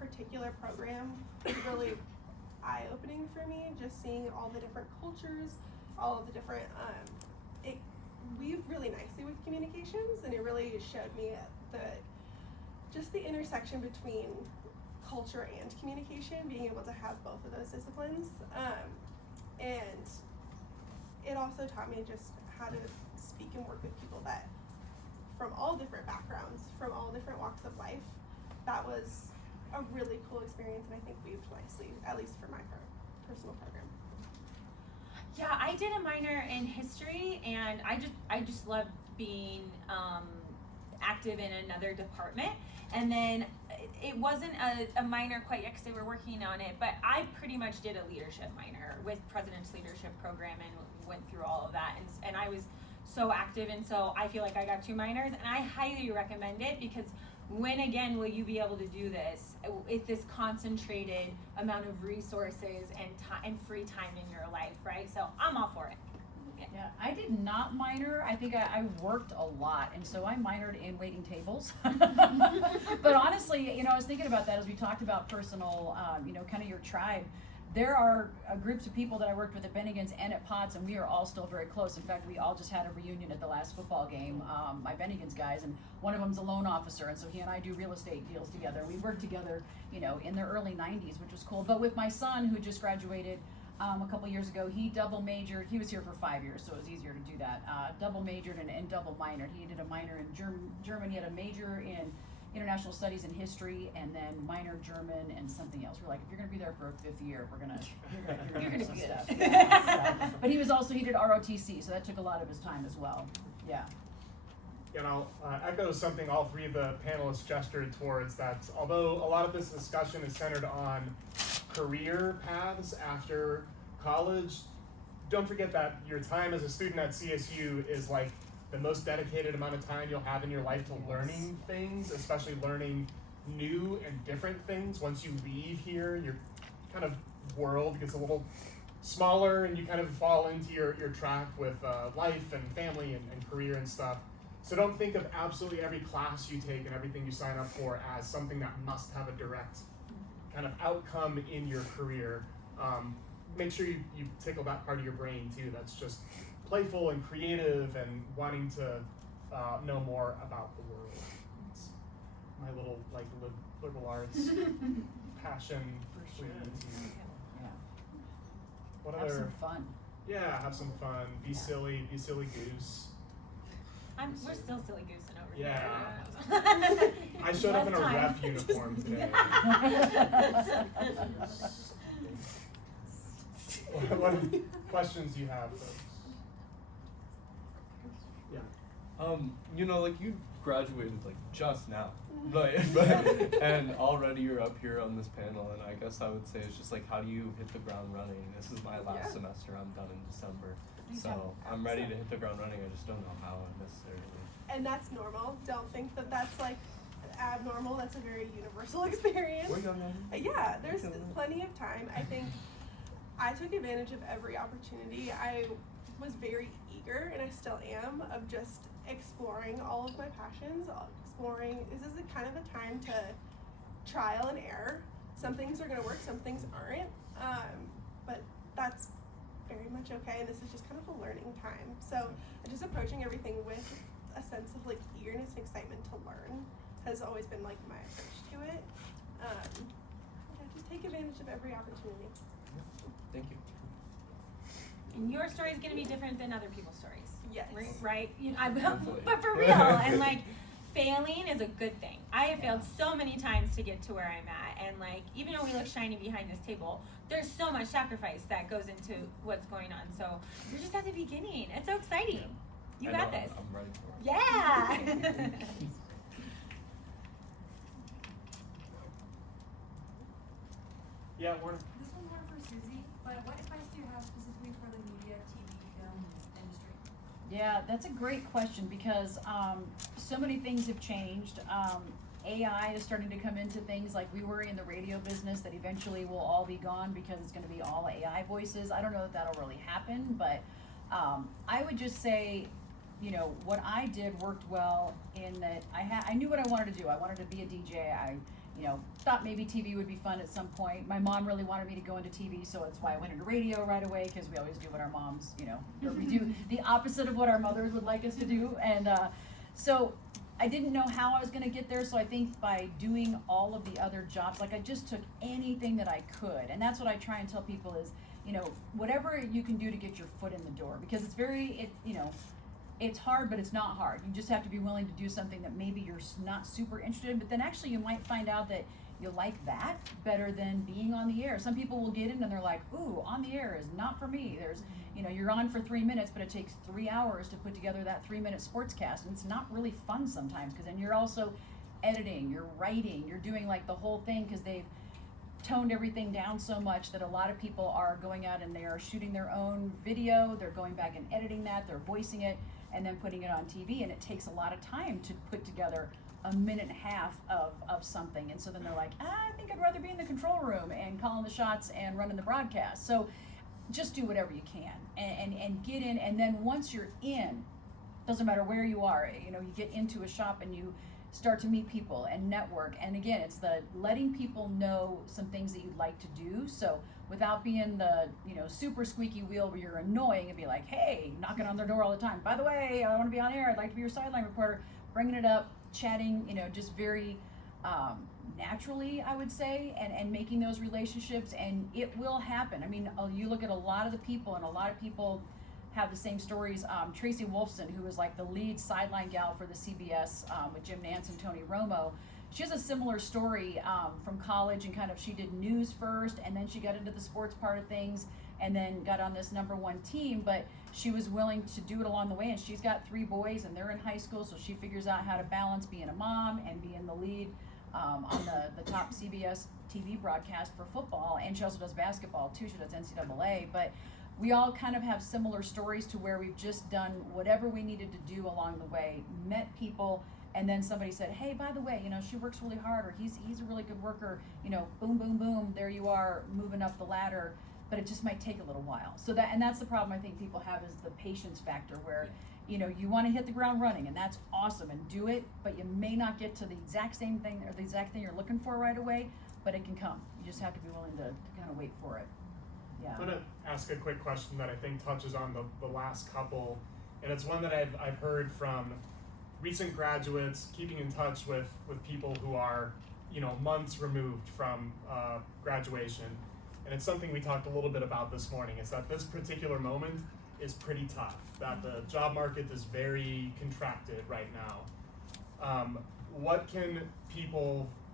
particular program was really eye-opening for me, just seeing all the different cultures, all of the different, it weaved really nicely with communications, and it really showed me the intersection between culture and communication, being able to have both of those disciplines. And it also taught me just how to speak and work with people that from all different backgrounds, from all different walks of life. That was a really cool experience, and I think weaved nicely, at least for my personal program. Yeah, I did a minor in history, and I just loved being active in another department. And then it wasn't a minor quite yet because they were working on it, but I pretty much did a leadership minor with President's Leadership Program and went through all of that. And I was so active, and so I feel like I got 2 minors, and I highly recommend it because when again will you be able to do this with this concentrated amount of resources and time and free time in your life, right? So I'm all for it. Yeah, I did not minor. I think I worked a lot, and so I minored in waiting tables. But honestly, I was thinking about that as we talked about personal, kind of your tribe. There are groups of people that I worked with at Bennigan's and at Potts, and we are all still very close. In fact, we all just had a reunion at the last football game, my Bennigan's guys, and one of them's a loan officer, and so he and I do real estate deals together. We worked together, in the early 90s, which was cool. But with my son, who just graduated a couple years ago, he double majored. He was here for 5 years, so it was easier to do that. Double majored and double minored. He did a minor in German. He had a major in international studies and history, and then minor German and something else. We're like, if you're gonna be there for a 5th year, you're gonna do some stuff. Yeah. So, but he did ROTC, so that took a lot of his time as well. Yeah. And I'll echo something all 3 of the panelists gestured towards, that although a lot of this discussion is centered on career paths after college, don't forget that your time as a student at CSU is like the most dedicated amount of time you'll have in your life to learning things, especially learning new and different things. Once you leave here, your kind of world gets a little smaller and you kind of fall into your track with life and family and career and stuff. So don't think of absolutely every class you take and everything you sign up for as something that must have a direct kind of outcome in your career. Make sure you tickle that part of your brain too, that's just playful and creative and wanting to know more about the world. It's my little like liberal arts passion. For sure. Yeah. What Have other? some fun. Yeah, have some fun. Be silly goose. We're still silly goosing over Yeah. here. I showed up in a Less time. ref uniform today. What questions do you have, folks? Yeah. You know, like you graduated like just now, but and already you're up here on this panel, and I guess I would say it's just like, how do you hit the ground running? This is my last semester. I'm done in December, so I'm ready to hit the ground running. I just don't know how necessarily. And that's normal. Don't think that that's like abnormal. That's a very universal experience. We're young, Yeah, there's plenty of time. I think I took advantage of every opportunity. I was very eager, and I still am, of just exploring all of my passions. This is a kind of a time to trial and error. Some things are going to work, some things aren't, but that's very much okay. This is just kind of a learning time. So just approaching everything with a sense of like eagerness and excitement to learn has always been like my approach to it. Just take advantage of every opportunity. Thank you. And your story is going to be different than other people's stories. Yes. Right? You know, Hopefully. but for real, and like, failing is a good thing. I have failed so many times to get to where I'm at, and like, even though we look shiny behind this table, there's so much sacrifice that goes into what's going on. So you're just at the beginning. It's so exciting. You I got know, this. I'm ready for it. Yeah. Yeah, Warner. This one's more for Susie, but what advice do you have specifically for the media, TV, film industry? Yeah, that's a great question because so many things have changed. AI is starting to come into things, like we were in the radio business that eventually will all be gone because it's going to be all AI voices. I don't know if that'll really happen, but I would just say, you know, what I did worked well in that I knew what I wanted to do. I wanted to be a DJ. I thought maybe TV would be fun at some point. My mom really wanted me to go into TV, so that's why I went into radio right away, because we always do what our moms, or we do the opposite of what our mothers would like us to do. And so I didn't know how I was going to get there, so I think by doing all of the other jobs, like I just took anything that I could. And that's what I try and tell people is, whatever you can do to get your foot in the door, because it's hard, but it's not hard. You just have to be willing to do something that maybe you're not super interested in, but then actually you might find out that you like that better than being on the air. Some people will get in and they're like, ooh, on the air is not for me. There's, you're on for 3 minutes, but it takes 3 hours to put together that 3-minute sportscast. And it's not really fun sometimes, because then you're also editing, you're writing, you're doing like the whole thing, because they've toned everything down so much that a lot of people are going out and they are shooting their own video, they're going back and editing that, they're voicing it, and then putting it on TV, and it takes a lot of time to put together a minute and a half of something. And so then they're like, I think I'd rather be in the control room and calling the shots and running the broadcast. So just do whatever you can and get in, and then once you're in, doesn't matter where you are, you get into a shop and you start to meet people and network. And again, it's the letting people know some things that you'd like to do. So without being the, super squeaky wheel where you're annoying and be like, hey, knocking on their door all the time. By the way, I want to be on air. I'd like to be your sideline reporter. Bringing it up, chatting, just very naturally, I would say, and making those relationships, and it will happen. I mean, you look at a lot of the people, and a lot of people have the same stories. Tracy Wolfson, who was like the lead sideline gal for the CBS with Jim Nance and Tony Romo, she has a similar story from college, and kind of she did news first, and then she got into the sports part of things, and then got on this #1 team, but she was willing to do it along the way, and she's got 3 boys, and they're in high school, so she figures out how to balance being a mom and being the lead on the top CBS TV broadcast for football, and she also does basketball too. She does NCAA, but we all kind of have similar stories to where we've just done whatever we needed to do along the way, met people, and then somebody said, hey, by the way, she works really hard, or he's a really good worker, boom, boom, boom, there you are, moving up the ladder, but it just might take a little while. So that's the problem I think people have, is the patience factor, where you want to hit the ground running, and that's awesome, and do it, but you may not get to the exact same thing or the exact thing you're looking for right away, but it can come. You just have to be willing to kind of wait for it. Yeah. I'm gonna ask a quick question that I think touches on the last couple, and it's one that I've heard from recent graduates, keeping in touch with people who are months removed from graduation, and it's something we talked a little bit about this morning. Is that this particular moment is pretty tough. That the job market is very contracted right now. What can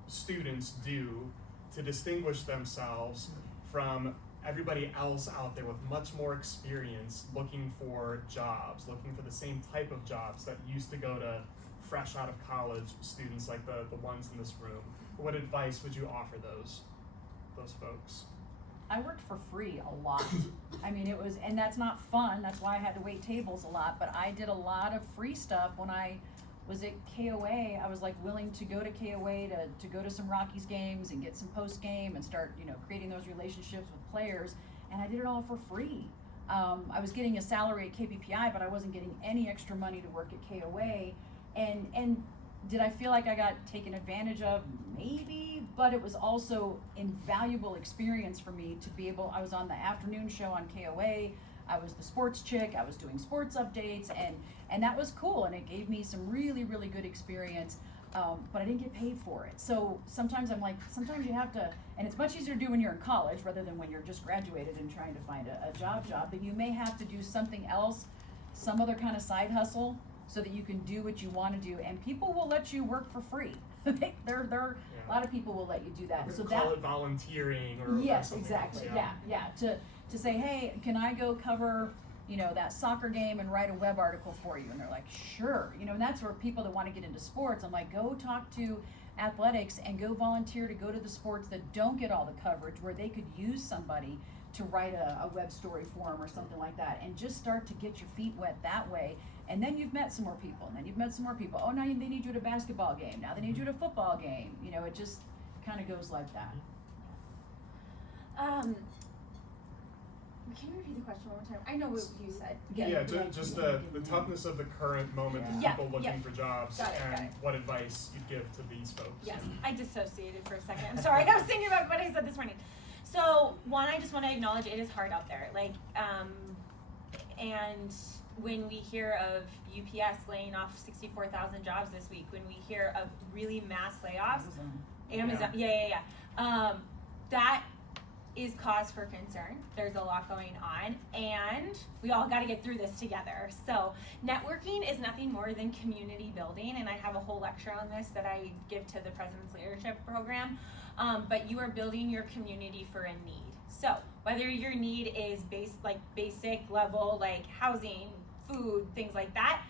students do to distinguish themselves from everybody else out there with much more experience, looking for jobs, looking for the same type of jobs that used to go to fresh out of college students like the ones in this room? What advice would you offer those folks? I worked for free a lot. I mean, and that's not fun. That's why I had to wait tables a lot, but I did a lot of free stuff when I was at KOA. I was like willing to go to KOA to go to some Rockies games and get some post game and start, creating those relationships with players. And I did it all for free. I was getting a salary at KBPI, but I wasn't getting any extra money to work at KOA. And did I feel like I got taken advantage of? Maybe, but it was also invaluable experience for me to be able. I was on the afternoon show on KOA. I was the sports chick. I was doing sports updates, and that was cool, and it gave me some really, really good experience, but I didn't get paid for it. So sometimes I'm like, sometimes you have to, and it's much easier to do when you're in college rather than when you're just graduated and trying to find a job, but you may have to do something else, some other kind of side hustle, so that you can do what you want to do, and people will let you work for free. A lot of people will let you do that. So call it volunteering or yes, something exactly. else, Yeah. To say, hey, can I go cover, that soccer game and write a web article for you? And they're like, sure. And that's where people that want to get into sports, I'm like, go talk to athletics and go volunteer to go to the sports that don't get all the coverage, where they could use somebody to write a web story for them or something like that, and just start to get your feet wet that way. And then you've met some more people, and then you've met some more people. Oh, now they need you at a basketball game. Now they need you at a football game. It just kind of goes like that. Can you repeat the question one more time? I know what you said. Just the toughness of the current moment of Yeah. people looking Yeah. for jobs, Got it. and what advice you'd give to these folks. Yes, I dissociated for a second. I'm sorry. I was thinking about what I said this morning. So one, I just want to acknowledge it is hard out there. And when we hear of UPS laying off 64,000 jobs this week, when we hear of really mass layoffs, Amazon, that is cause for concern. There's a lot going on, and we all got to get through this together. So networking is nothing more than community building, and I have a whole lecture on this that I give to the President's Leadership Program. But you are building your community for a need. So whether your need is basic level, like housing, food, things like that,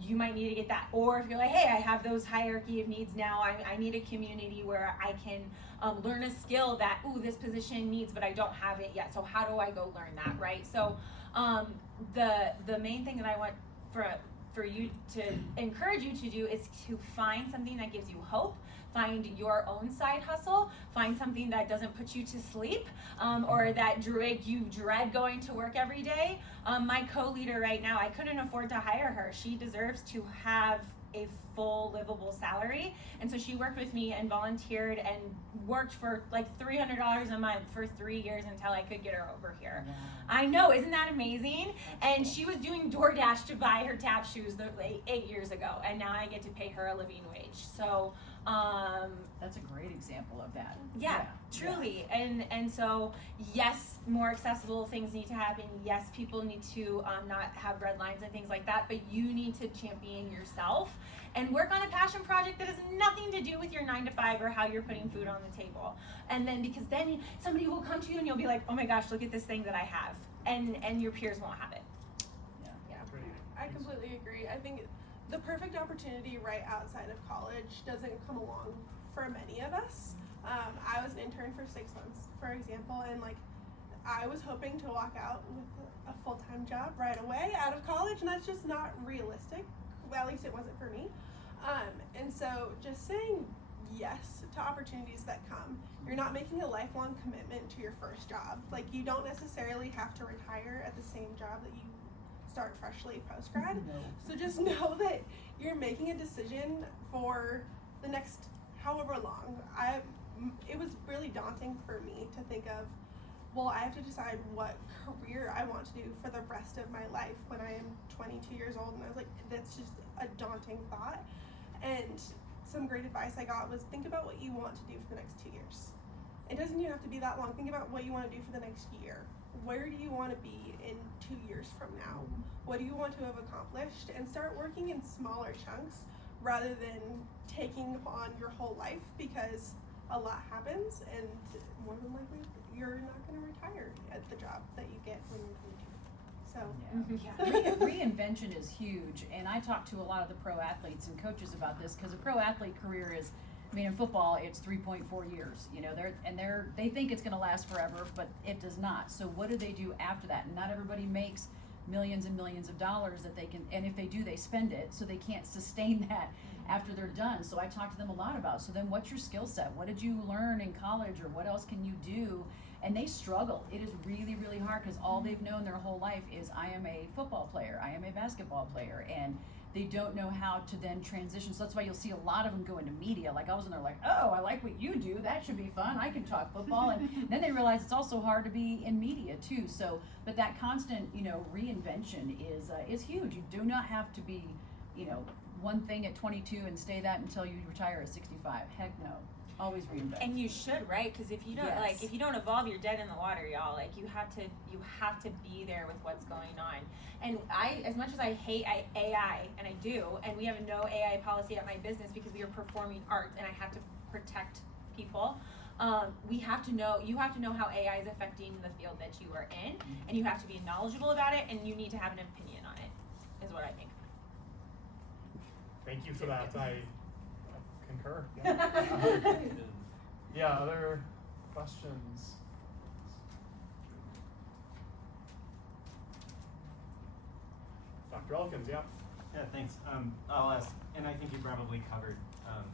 you might need to get that. Or if you're like, hey, I have those hierarchy of needs now, I need a community where I can learn a skill that, this position needs, but I don't have it yet. So how do I go learn that, right? So the main thing that I want for you to encourage you to do is to find something that gives you hope. Find your own side hustle. Find something that doesn't put you to sleep, or that you dread going to work every day. My co-leader right now, I couldn't afford to hire her. She deserves to have a full livable salary, and so she worked with me and volunteered and worked for like $300 a month for 3 years until I could get her over here. Wow. I know, isn't that amazing? And she was doing DoorDash to buy her tap shoes 8 years ago, and now I get to pay her a living wage. So that's a great example of that. yeah, truly. And so yes, more accessible things need to happen. Yes, people need to not have red lines and things like that, but you need to champion yourself and work on a passion project that has nothing to do with your 9 to 5 or how you're putting food on the table. And then, because then somebody will come to you and you'll be like, oh my gosh, look at this thing that I have, and your peers won't have it. I completely agree. I think the perfect opportunity right outside of college doesn't come along for many of us. I was an intern for 6 months, for example, and like I was hoping to walk out with a full-time job right away out of college, and that's just not realistic. Well, at least it wasn't for me. And so just saying yes to opportunities that come. You're not making a lifelong commitment to your first job. Like, you don't necessarily have to retire at the same job that you start freshly post-grad. So just know that you're making a decision for the next however long. It was really daunting for me to think of, well, I have to decide what career I want to do for the rest of my life when I am 22 years old. And I was like, that's just a daunting thought. And some great advice I got was, think about what you want to do for the next 2 years. It doesn't even have to be that long. Think about what you want to do for the next year. Where do you want to be in 2 years from now? What do you want to have accomplished? And start working in smaller chunks rather than taking on your whole life, because a lot happens, and more than likely you're not going to retire at the job that you get when you're 22. So Reinvention is huge, and I talk to a lot of the pro athletes and coaches about this, because a pro athlete career is, I mean, in football it's 3.4 years. You know, they think it's going to last forever, but it does not. So what do they do after that? And not everybody makes millions and millions of dollars that they can, and if they do, they spend it, so they can't sustain that after they're done. So I talk to them a lot about, so then what's your skill set? What did you learn in college, or what else can you do? And they struggle. It is really, really hard, because all they've known their whole life is, I am a football player, I am a basketball player, and they don't know how to then transition. So that's why you'll see a lot of them go into media. Like, I was in there like, oh, I like what you do, that should be fun, I can talk football. And then they realize it's also hard to be in media too. So, but that constant, you know, reinvention is huge. You do not have to be, you know, one thing at 22 and stay that until you retire at 65. Heck no. Always reinvent. And you should, right? Because if you don't if you don't evolve, you're dead in the water, y'all. Like, you have to be there with what's going on. And I, as much as I hate AI, and I do, and we have a no AI policy at my business because we are performing arts, and I have to protect people. You have to know how AI is affecting the field that you are in, and you have to be knowledgeable about it, and you need to have an opinion on it, is what I think. Thank you for that. I concur. Yeah, other questions? Dr. Elkins, yeah. Yeah, thanks. I'll ask, and I think you probably covered, I'm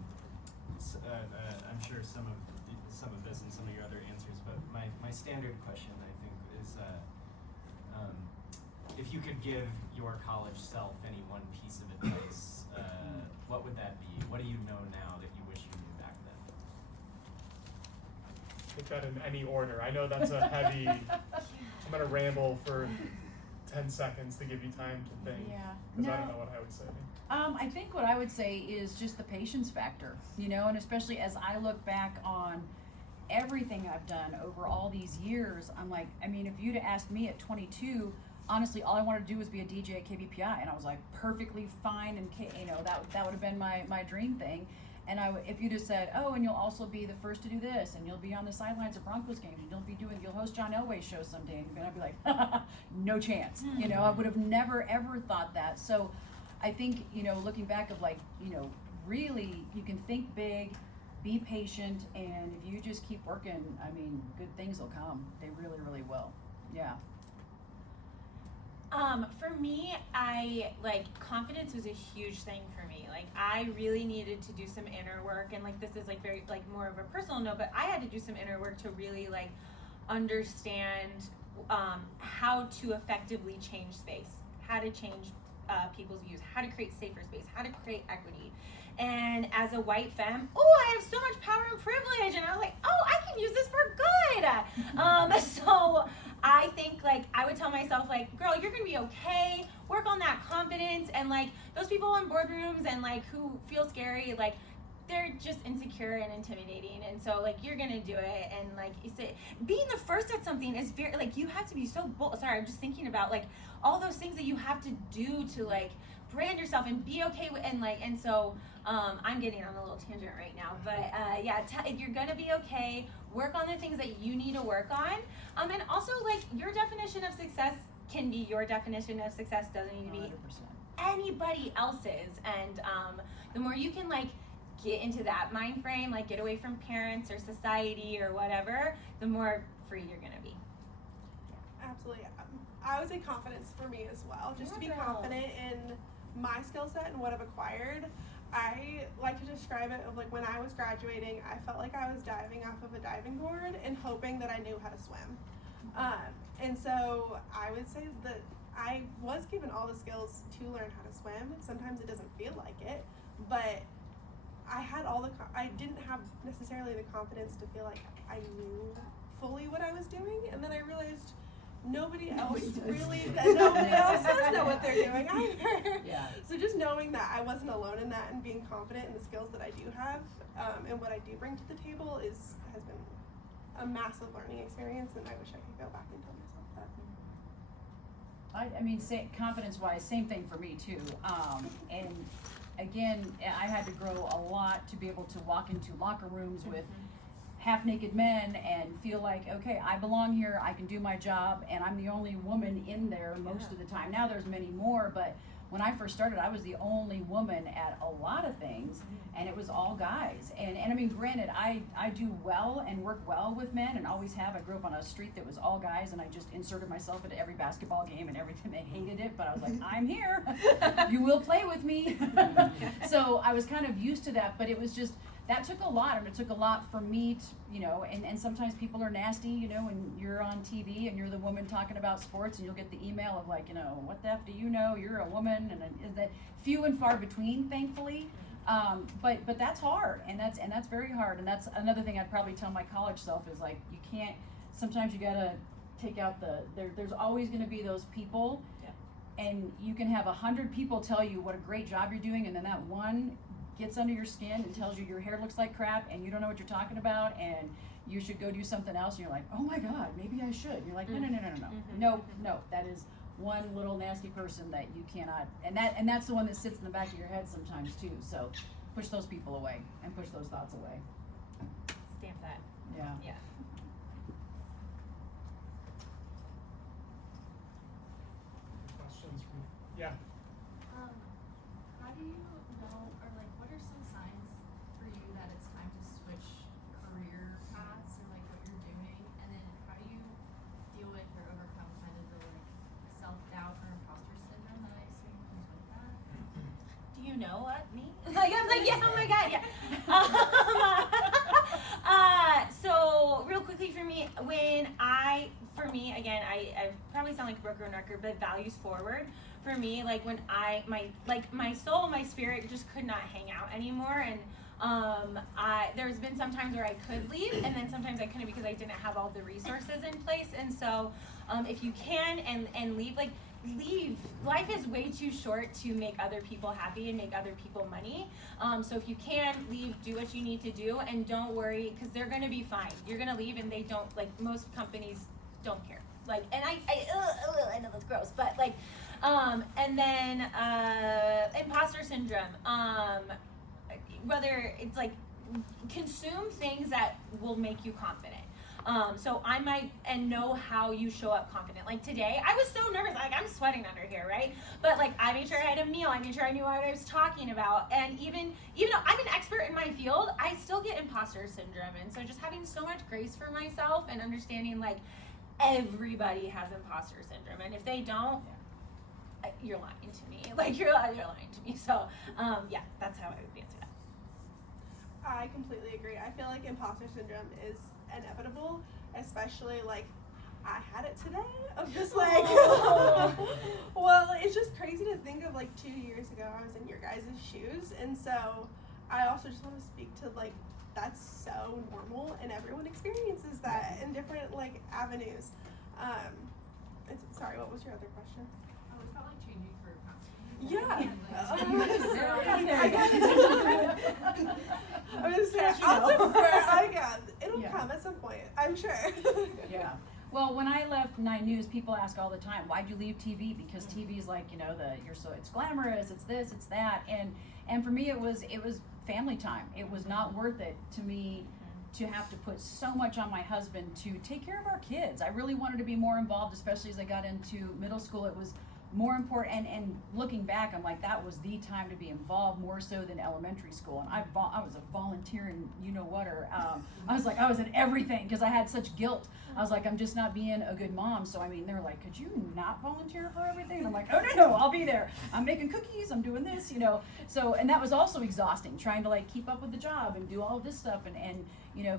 sure some of this and some of your other answers, but my standard question, I think, is if you could give your college self any one piece of advice, what would that be? What do you know now that you wish you knew back then? Take that in any order. I know that's a heavy, I'm gonna ramble for 10 seconds to give you time to think. Yeah. Because I No. don't know what I would say. I think what I would say is just the patience factor, you know, and especially as I look back on everything I've done over all these years, I'm like, I mean, if you'd asked me at 22, honestly, all I wanted to do was be a DJ at KBPI, and I was like perfectly fine, and you know, that would have been my dream thing. And if you'd have said, oh, and you'll also be the first to do this, and you'll be on the sidelines of Broncos games, and you'll host John Elway's show someday, and I'd be like, no chance. You know, I would have never ever thought that. So I think, you know, looking back of like, you know, really you can think big, be patient, and if you just keep working, I mean, good things will come. They really, really will. Yeah. For me, confidence was a huge thing for me. Like, I really needed to do some inner work, and like, this is like very, like, more of a personal note, but I had to do some inner work to really like understand how to effectively change space, how to change people's views, how to create safer space, how to create equity. And as a white femme, I have so much power and privilege, and I was like, I can use this for good. So I think, like, I would tell myself, like, girl, you're gonna be okay, work on that confidence. And like, those people in boardrooms and like who feel scary, like, they're just insecure and intimidating, and so like, you're gonna do it. And like, you say, being the first at something is very, like, you have to be so bold. Sorry, I'm just thinking about like all those things that you have to do to like brand yourself and be okay with, and so I'm getting on a little tangent right now, but you're gonna be okay. Work on the things that you need to work on, and also, like, your definition of success can be your definition of success, doesn't need to be 100%. anybody else's. And the more you can like get into that mind frame, like get away from parents or society or whatever, the more free you're gonna be. Absolutely. I would say confidence for me as well. Just to be Yeah. confident in my skill set and what I've acquired. I like to describe it of like when I was graduating, I felt like I was diving off of a diving board and hoping that I knew how to swim. And so I would say that I was given all the skills to learn how to swim. Sometimes it doesn't feel like it, but I had I didn't have necessarily the confidence to feel like I knew fully what I was doing, and then I realized nobody else does know what they're doing either. Yeah. So just knowing that I wasn't alone in that and being confident in the skills that I do have and what I do bring to the table has been a massive learning experience, and I wish I could go back and tell myself that. I mean, confidence-wise, same thing for me too. And again, I had to grow a lot to be able to walk into locker rooms with half-naked men and feel like, okay, I belong here, I can do my job, and I'm the only woman in there most of the time. Now there's many more, but when I first started, I was the only woman at a lot of things, and it was all guys. And I mean, granted, I do well and work well with men, and always have. I grew up on a street that was all guys, and I just inserted myself into every basketball game and everything. They hated it, but I was like, I'm here. You will play with me. So I was kind of used to that, but it was just, that took a lot, and it took a lot for me to, you know, and sometimes people are nasty, you know, when you're on TV and you're the woman talking about sports, and you'll get the email of like, you know, what the F do you know, you're a woman, and that few and far between, thankfully. But that's hard, and that's very hard, and that's another thing I'd probably tell my college self is like, you can't, sometimes you gotta take out there's always gonna be those people, and you can have 100 people tell you what a great job you're doing, and then that one gets under your skin and tells you your hair looks like crap and you don't know what you're talking about and you should go do something else, and you're like, oh my God, maybe I should. And you're like, no, that is one little nasty person that you cannot, and that's the one that sits in the back of your head sometimes too. So push those people away and push those thoughts away. Stamp that. Yeah. Questions from, yeah. How do you know, or like, what are some signs for you that it's time to switch career paths or like what you're doing? And then how do you deal with or overcome kind of the like self-doubt or imposter syndrome that I assume comes with that? Do you know what, me? Like, I'm like, yeah, oh my God, yeah. So real quickly for me, again, I probably sound like a broken record, but values forward. For me, like when my soul, my spirit just could not hang out anymore, and there's been some times where I could leave, and then sometimes I couldn't because I didn't have all the resources in place. And so, if you can and leave, like leave. Life is way too short to make other people happy and make other people money. So if you can leave, do what you need to do, and don't worry because they're gonna be fine. You're gonna leave, and they don't, like most companies don't care. Like, and I know that's gross, but like. And then imposter syndrome. Whether it's like consume things that will make you confident. So I might and know how you show up confident. Like today, I was so nervous. Like I'm sweating under here, right? But like I made sure I had a meal. I made sure I knew what I was talking about. And even though I'm an expert in my field, I still get imposter syndrome. And so just having so much grace for myself and understanding like everybody has imposter syndrome, and if they don't. You're lying to me. Like you're lying to me. So yeah, that's how I would answer that. I completely agree. I feel like imposter syndrome is inevitable, especially like I had it today of just like well, it's just crazy to think of like 2 years ago I was in your guys' shoes, and so I also just want to speak to like that's so normal and everyone experiences that in different like avenues. Sorry, what was your other question? It's not like changing career paths. Yeah. I was gonna say, I'll defer. It'll come at some point, I'm sure. Yeah. Well, when I left 9 News, people ask all the time, why'd you leave TV? Because TV is like, you know, it's glamorous, it's this, it's that, and for me it was family time. It was not worth it to me to have to put so much on my husband to take care of our kids. I really wanted to be more involved, especially as I got into middle school. It was more important, and looking back, I'm like, that was the time to be involved more so than elementary school. And I was a volunteering, I was in everything because I had such guilt. I was like, I'm just not being a good mom. So I mean, they're like, could you not volunteer for everything? And I'm like, oh no, I'll be there. I'm making cookies, I'm doing this, So, and that was also exhausting, trying to like keep up with the job and do all this stuff and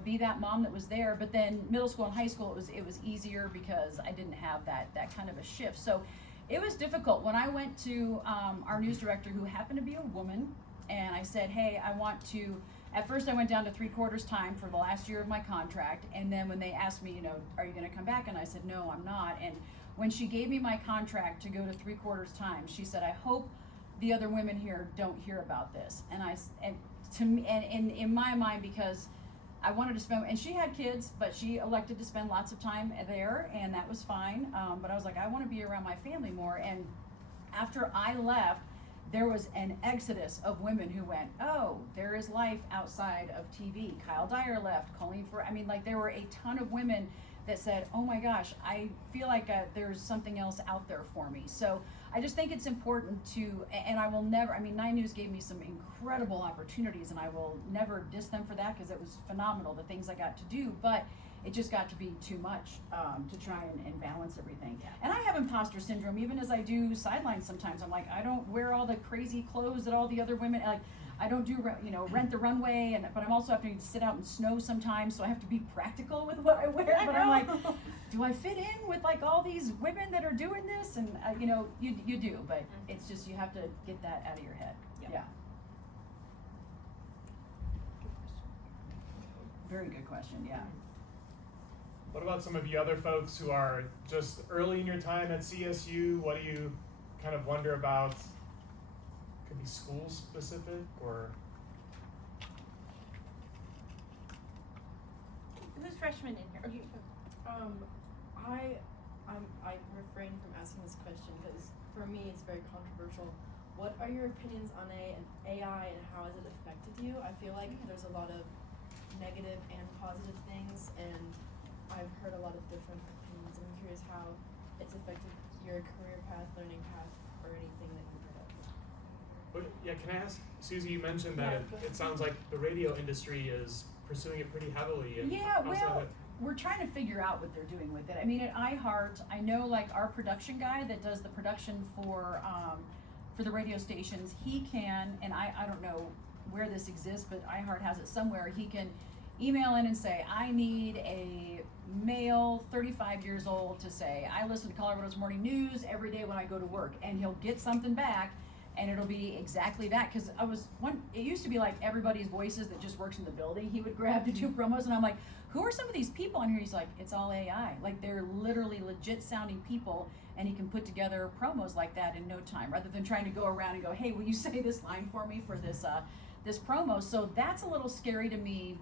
be that mom that was there. But then middle school and high school, it was easier because I didn't have that kind of a shift. So it was difficult. When I went to our news director, who happened to be a woman, and I said, hey, I want to, at first I went down to 3/4 time for the last year of my contract, and then when they asked me, are you gonna come back? And I said, no, I'm not. And when she gave me my contract to go to 3/4 time, she said, I hope the other women here don't hear about this. And in my mind, because I wanted to spend, and she had kids, but she elected to spend lots of time there, and that was fine. But I was like, I want to be around my family more. And after I left, there was an exodus of women who went, oh, there is life outside of TV. Kyle Dyer left, there were a ton of women that said, oh my gosh, I feel like there's something else out there for me. So I just think it's important to, and I will never, 9 News gave me some incredible opportunities, and I will never diss them for that because it was phenomenal, the things I got to do, but it just got to be too much to try and balance everything. Yeah. And I have imposter syndrome, even as I do sidelines sometimes. I'm like, I don't wear all the crazy clothes that all the other women, like, I don't do, rent the runway, but I'm also having to sit out in snow sometimes, so I have to be practical with what I wear. But I'm like, do I fit in with like all these women that are doing this? And you do, but it's just, you have to get that out of your head. Yep. Yeah. Very good question. Yeah. What about some of you other folks who are just early in your time at CSU? What do you kind of wonder about? Could be school specific or. Who's freshman in here? Okay. I refrain from asking this question because for me it's very controversial. What are your opinions on AI and how has it affected you? I feel like there's a lot of negative and positive things, and I've heard a lot of different opinions. I'm curious how it's affected your career path, learning path, or anything that you've heard of. Yeah, can I ask, Susie, you mentioned that Yeah, it sounds like the radio industry is pursuing it pretty heavily. And Yeah, how's well, that? we're trying to figure out what they're doing with it. At iHeart, I know like our production guy that does the production for the radio stations, he can, and I don't know where this exists, but iHeart has it somewhere, he can email in and say, I need a male 35 years old to say, I listen to Colorado's Morning News every day when I go to work, and he'll get something back, and it'll be exactly that. Because it used to be like everybody's voices that just works in the building, he would grab to do promos, and I'm like, who are some of these people on here? He's like, it's all AI. Like, they're literally legit sounding people, and he can put together promos like that in no time, rather than trying to go around and go, hey, will you say this line for me for this promo? So that's a little scary to me.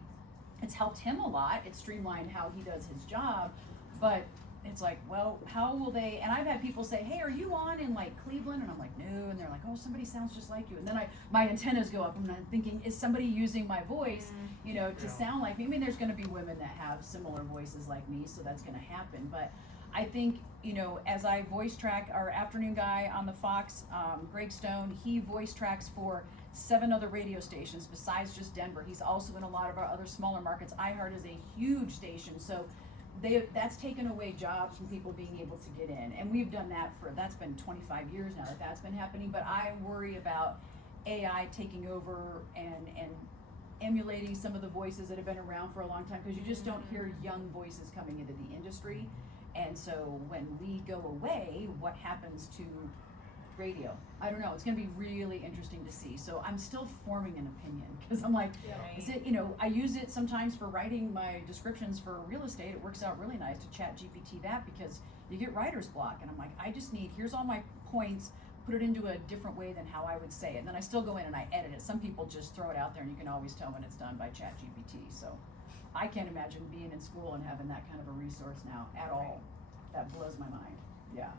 It's helped him a lot. It's streamlined how he does his job, but it's like, well, how will they? And I've had people say, hey, are you on in like Cleveland? And I'm like, no. And they're like, oh, somebody sounds just like you. And then my antennas go up, and I'm thinking, is somebody using my voice, to sound like me? There's going to be women that have similar voices like me, so that's going to happen. But I think, as I voice track our afternoon guy on the Fox, Greg Stone, he voice tracks for 7 other radio stations besides just Denver. He's also in a lot of our other smaller markets. iHeart is a huge station, so that's taken away jobs from people being able to get in. And we've done that's been 25 years now that's been happening. But I worry about AI taking over and emulating some of the voices that have been around for a long time, because you just don't hear young voices coming into the industry. And so when we go away, what happens to radio? I don't know. It's going to be really interesting to see. So I'm still forming an opinion, because I'm like, is it, I use it sometimes for writing my descriptions for real estate. It works out really nice to chat GPT that, because you get writer's block. And I'm like, I just need, here's all my points, put it into a different way than how I would say it. And then I still go in and I edit it. Some people just throw it out there, and you can always tell when it's done by chat GPT. So I can't imagine being in school and having that kind of a resource now at all. That blows my mind. Yeah.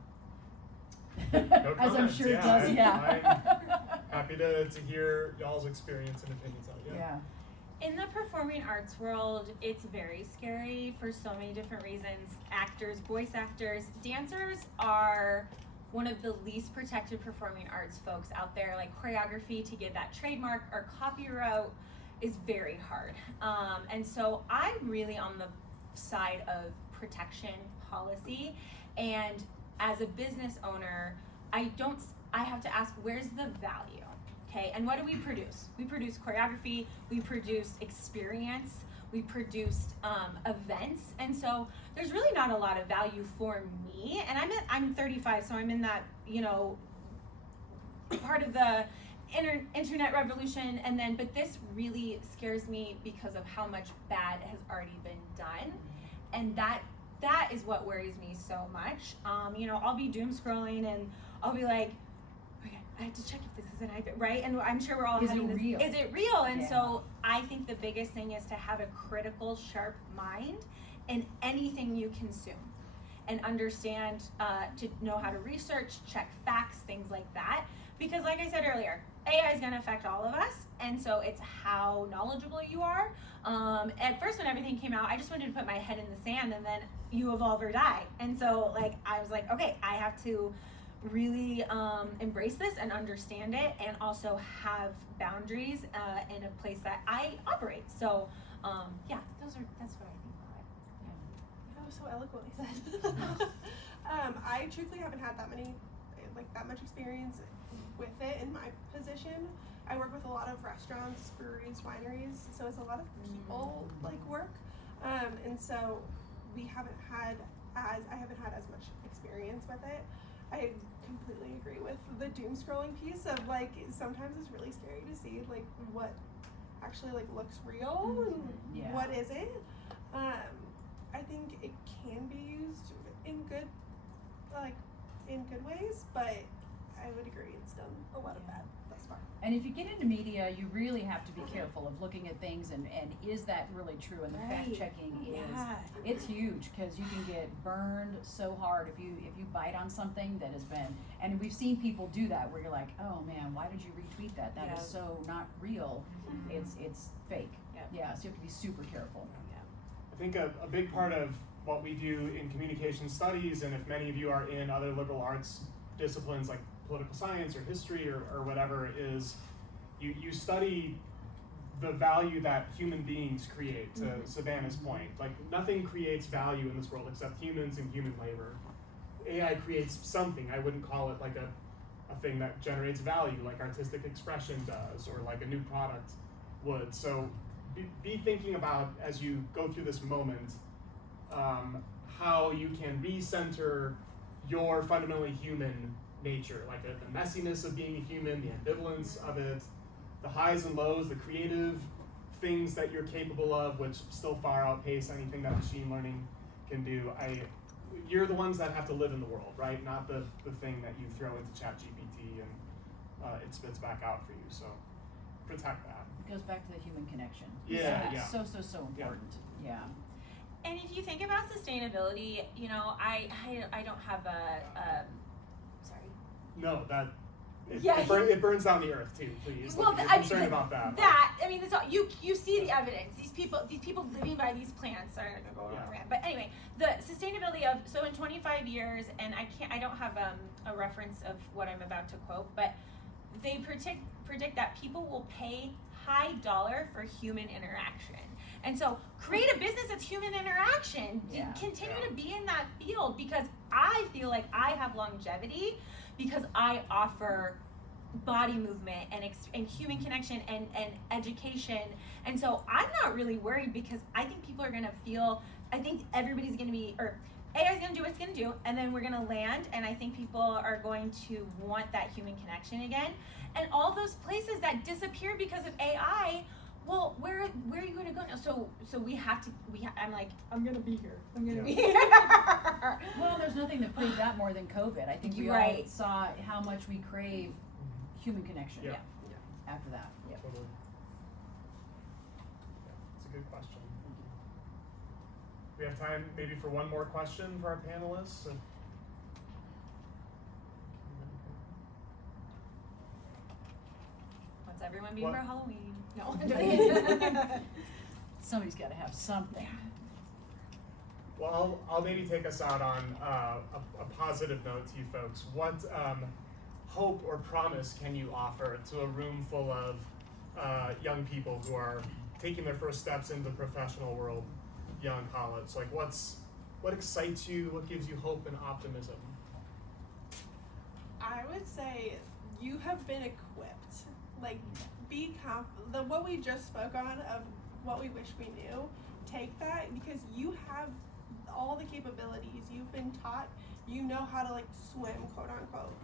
No As I'm comments. sure it does, yeah. I'm happy to hear y'all's experience and opinions on it. Yeah. In the performing arts world, it's very scary for so many different reasons. Actors, voice actors, dancers are one of the least protected performing arts folks out there. Like choreography, to get that trademark or copyright is very hard. And so I'm really on the side of protection policy, and as a business owner, I have to ask, where's the value? Okay, and what do we produce? We produce choreography, we produce experience, we produced events, and so there's really not a lot of value for me. And I'm 35, so I'm in that, you know, part of the internet revolution. And then, but this really scares me because of how much bad has already been done, and that is what worries me so much. You know, I'll be doom scrolling and I'll be like, okay, I have to check if this is an IP, right? And I'm sure we're all having this. Real? Is it real? And Yeah. so I think the biggest thing is to have a critical, sharp mind in anything you consume, and understand to know how to research, check facts, things like that. Because like I said earlier, AI is going to affect all of us, and so it's how knowledgeable you are. At first, when everything came out, I just wanted to put my head in the sand, and then you evolve or die. And so, like, I was like, okay, I have to really embrace this and understand it, and also have boundaries in a place that I operate. So, yeah, that's what I think about it. That was so eloquently said. I truthfully haven't had that much experience with it in my position. I work with a lot of restaurants, breweries, wineries, so it's a lot of people work, and so I haven't had as much experience with it. I completely agree with the doom scrolling piece of like, sometimes it's really scary to see like what actually like looks real and what isn't. I think it can be used in good ways, but I would agree it's done a lot of bad thus far. And if you get into media, you really have to be careful of looking at things and is that really true? And the fact checking it's huge, because you can get burned so hard if you bite on something that has been, and we've seen people do that where you're like, oh man, why did you retweet that? That is so not real. It's fake. Yeah, so you have to be super careful. I think a big part of what we do in communication studies, and if many of you are in other liberal arts disciplines like political science or history or whatever, is you study the value that human beings create, to Savannah's point. Like, nothing creates value in this world except humans and human labor. AI creates something. I wouldn't call it like a thing that generates value like artistic expression does, or like a new product would. So be thinking about, as you go through this moment, how you can recenter your fundamentally human nature, like the messiness of being a human, the ambivalence of it, the highs and lows, the creative things that you're capable of, which still far outpace anything that machine learning can do. You're the ones that have to live in the world, right? Not the thing that you throw into ChatGPT and it spits back out for you. So protect that. It goes back to the human connection. Yeah. So important. Yeah. And if you think about sustainability, you know, I don't have sorry. No, that Yeah. it burns down the earth too. Please, Well, you're concerned about that. I mean, that's all, you see the evidence. These people living by these plants. Sorry, I'm gonna go on a rant. But anyway, the sustainability of, so in 25 years, and I don't have a reference of what I'm about to quote, but they predict that people will pay high dollar for human interaction. And so create a business that's human interaction. Continue to be in that field, because I feel like I have longevity because I offer body movement and human connection and education. And so I'm not really worried, because I think people are gonna I think everybody's gonna be, or AI's gonna do what it's gonna do, and then we're gonna land, and I think people are going to want that human connection again. And all those places that disappear because of AI, well, where are you going to go now? So I'm like, I'm going to be here. I'm going to be here. Well, there's nothing that proved that more than COVID. I think we all saw how much we crave human connection after that. Totally. It's a good question. We have time maybe for one more question for our panelists. What's everyone being for Halloween? No. Somebody's got to have something. Well, I'll maybe take us out on a positive note to you folks. What hope or promise can you offer to a room full of young people who are taking their first steps into the professional world beyond college? Like, what excites you? What gives you hope and optimism? I would say you have been equipped. Like, be what we just spoke on of what we wish we knew, take that, because you have all the capabilities. You've been taught, you know how to like swim, quote unquote.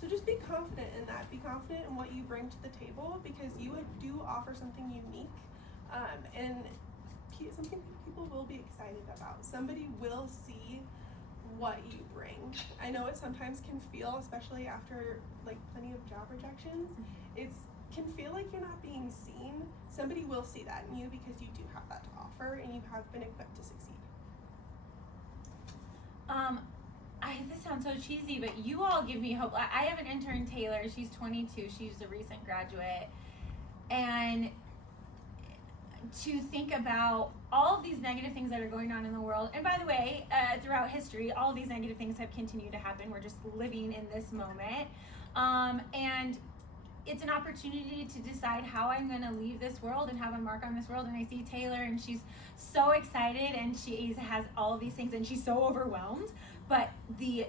So just be confident in that. Be confident in what you bring to the table, because you do offer something unique, and something people will be excited about. Somebody will see what you bring. I know it sometimes can feel, especially after like plenty of job rejections, can feel like you're not being seen. Somebody will see that in you because you do have that to offer and you have been equipped to succeed. This sounds so cheesy, but you all give me hope. I have an intern, Taylor. She's 22. She's a recent graduate. And to think about all of these negative things that are going on in the world. And by the way, throughout history, all of these negative things have continued to happen. We're just living in this moment. And it's an opportunity to decide how I'm going to leave this world and have a mark on this world. And I see Taylor, and she's so excited, and she has all of these things, and she's so overwhelmed. But the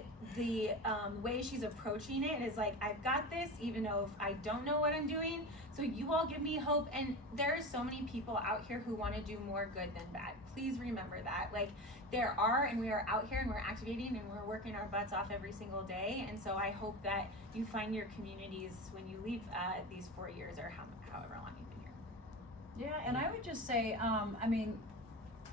way she's approaching it is like, I've got this, even though if I don't know what I'm doing. So you all give me hope, and there are so many people out here who want to do more good than bad. Please remember that. Like, there are, and we are out here, and we're activating, and we're working our butts off every single day. And so I hope that you find your communities when you leave these 4 years, or however long you've been here. Yeah, and I would just say,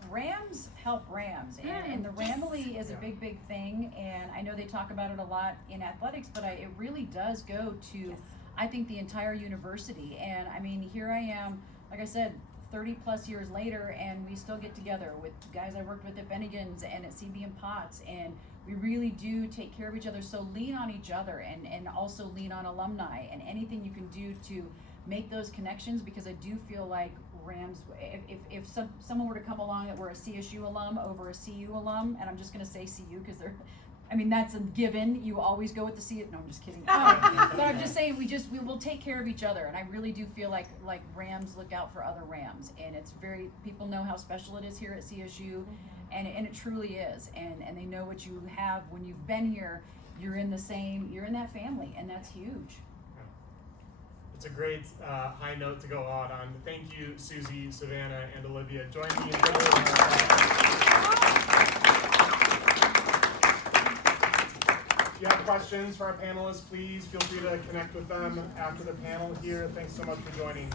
Rams help Rams, and the Ramily is a big thing, and I know they talk about it a lot in athletics, but it really does go to, I think, the entire university. And I mean, here I am, like I said, 30 plus years later, and we still get together with guys I worked with at Bennigan's and at CB and Potts, and we really do take care of each other. So lean on each other, and also lean on alumni, and anything you can do to make those connections, because I do feel like Rams, if someone were to come along that were a CSU alum over a CU alum, and I'm just going to say CU because they're, I mean, that's a given. You always go with the CU. No, I'm just kidding. But I'm just saying, we will take care of each other, and I really do feel like Rams look out for other Rams, and it's very, people know how special it is here at CSU, and it truly is, and they know what you have when you've been here. You're in that family, and that's huge. It's a great high note to go out on. Thank you, Susie, Savannah, and Olivia. Join me in If you have questions for our panelists, please feel free to connect with them after the panel here. Thanks so much for joining.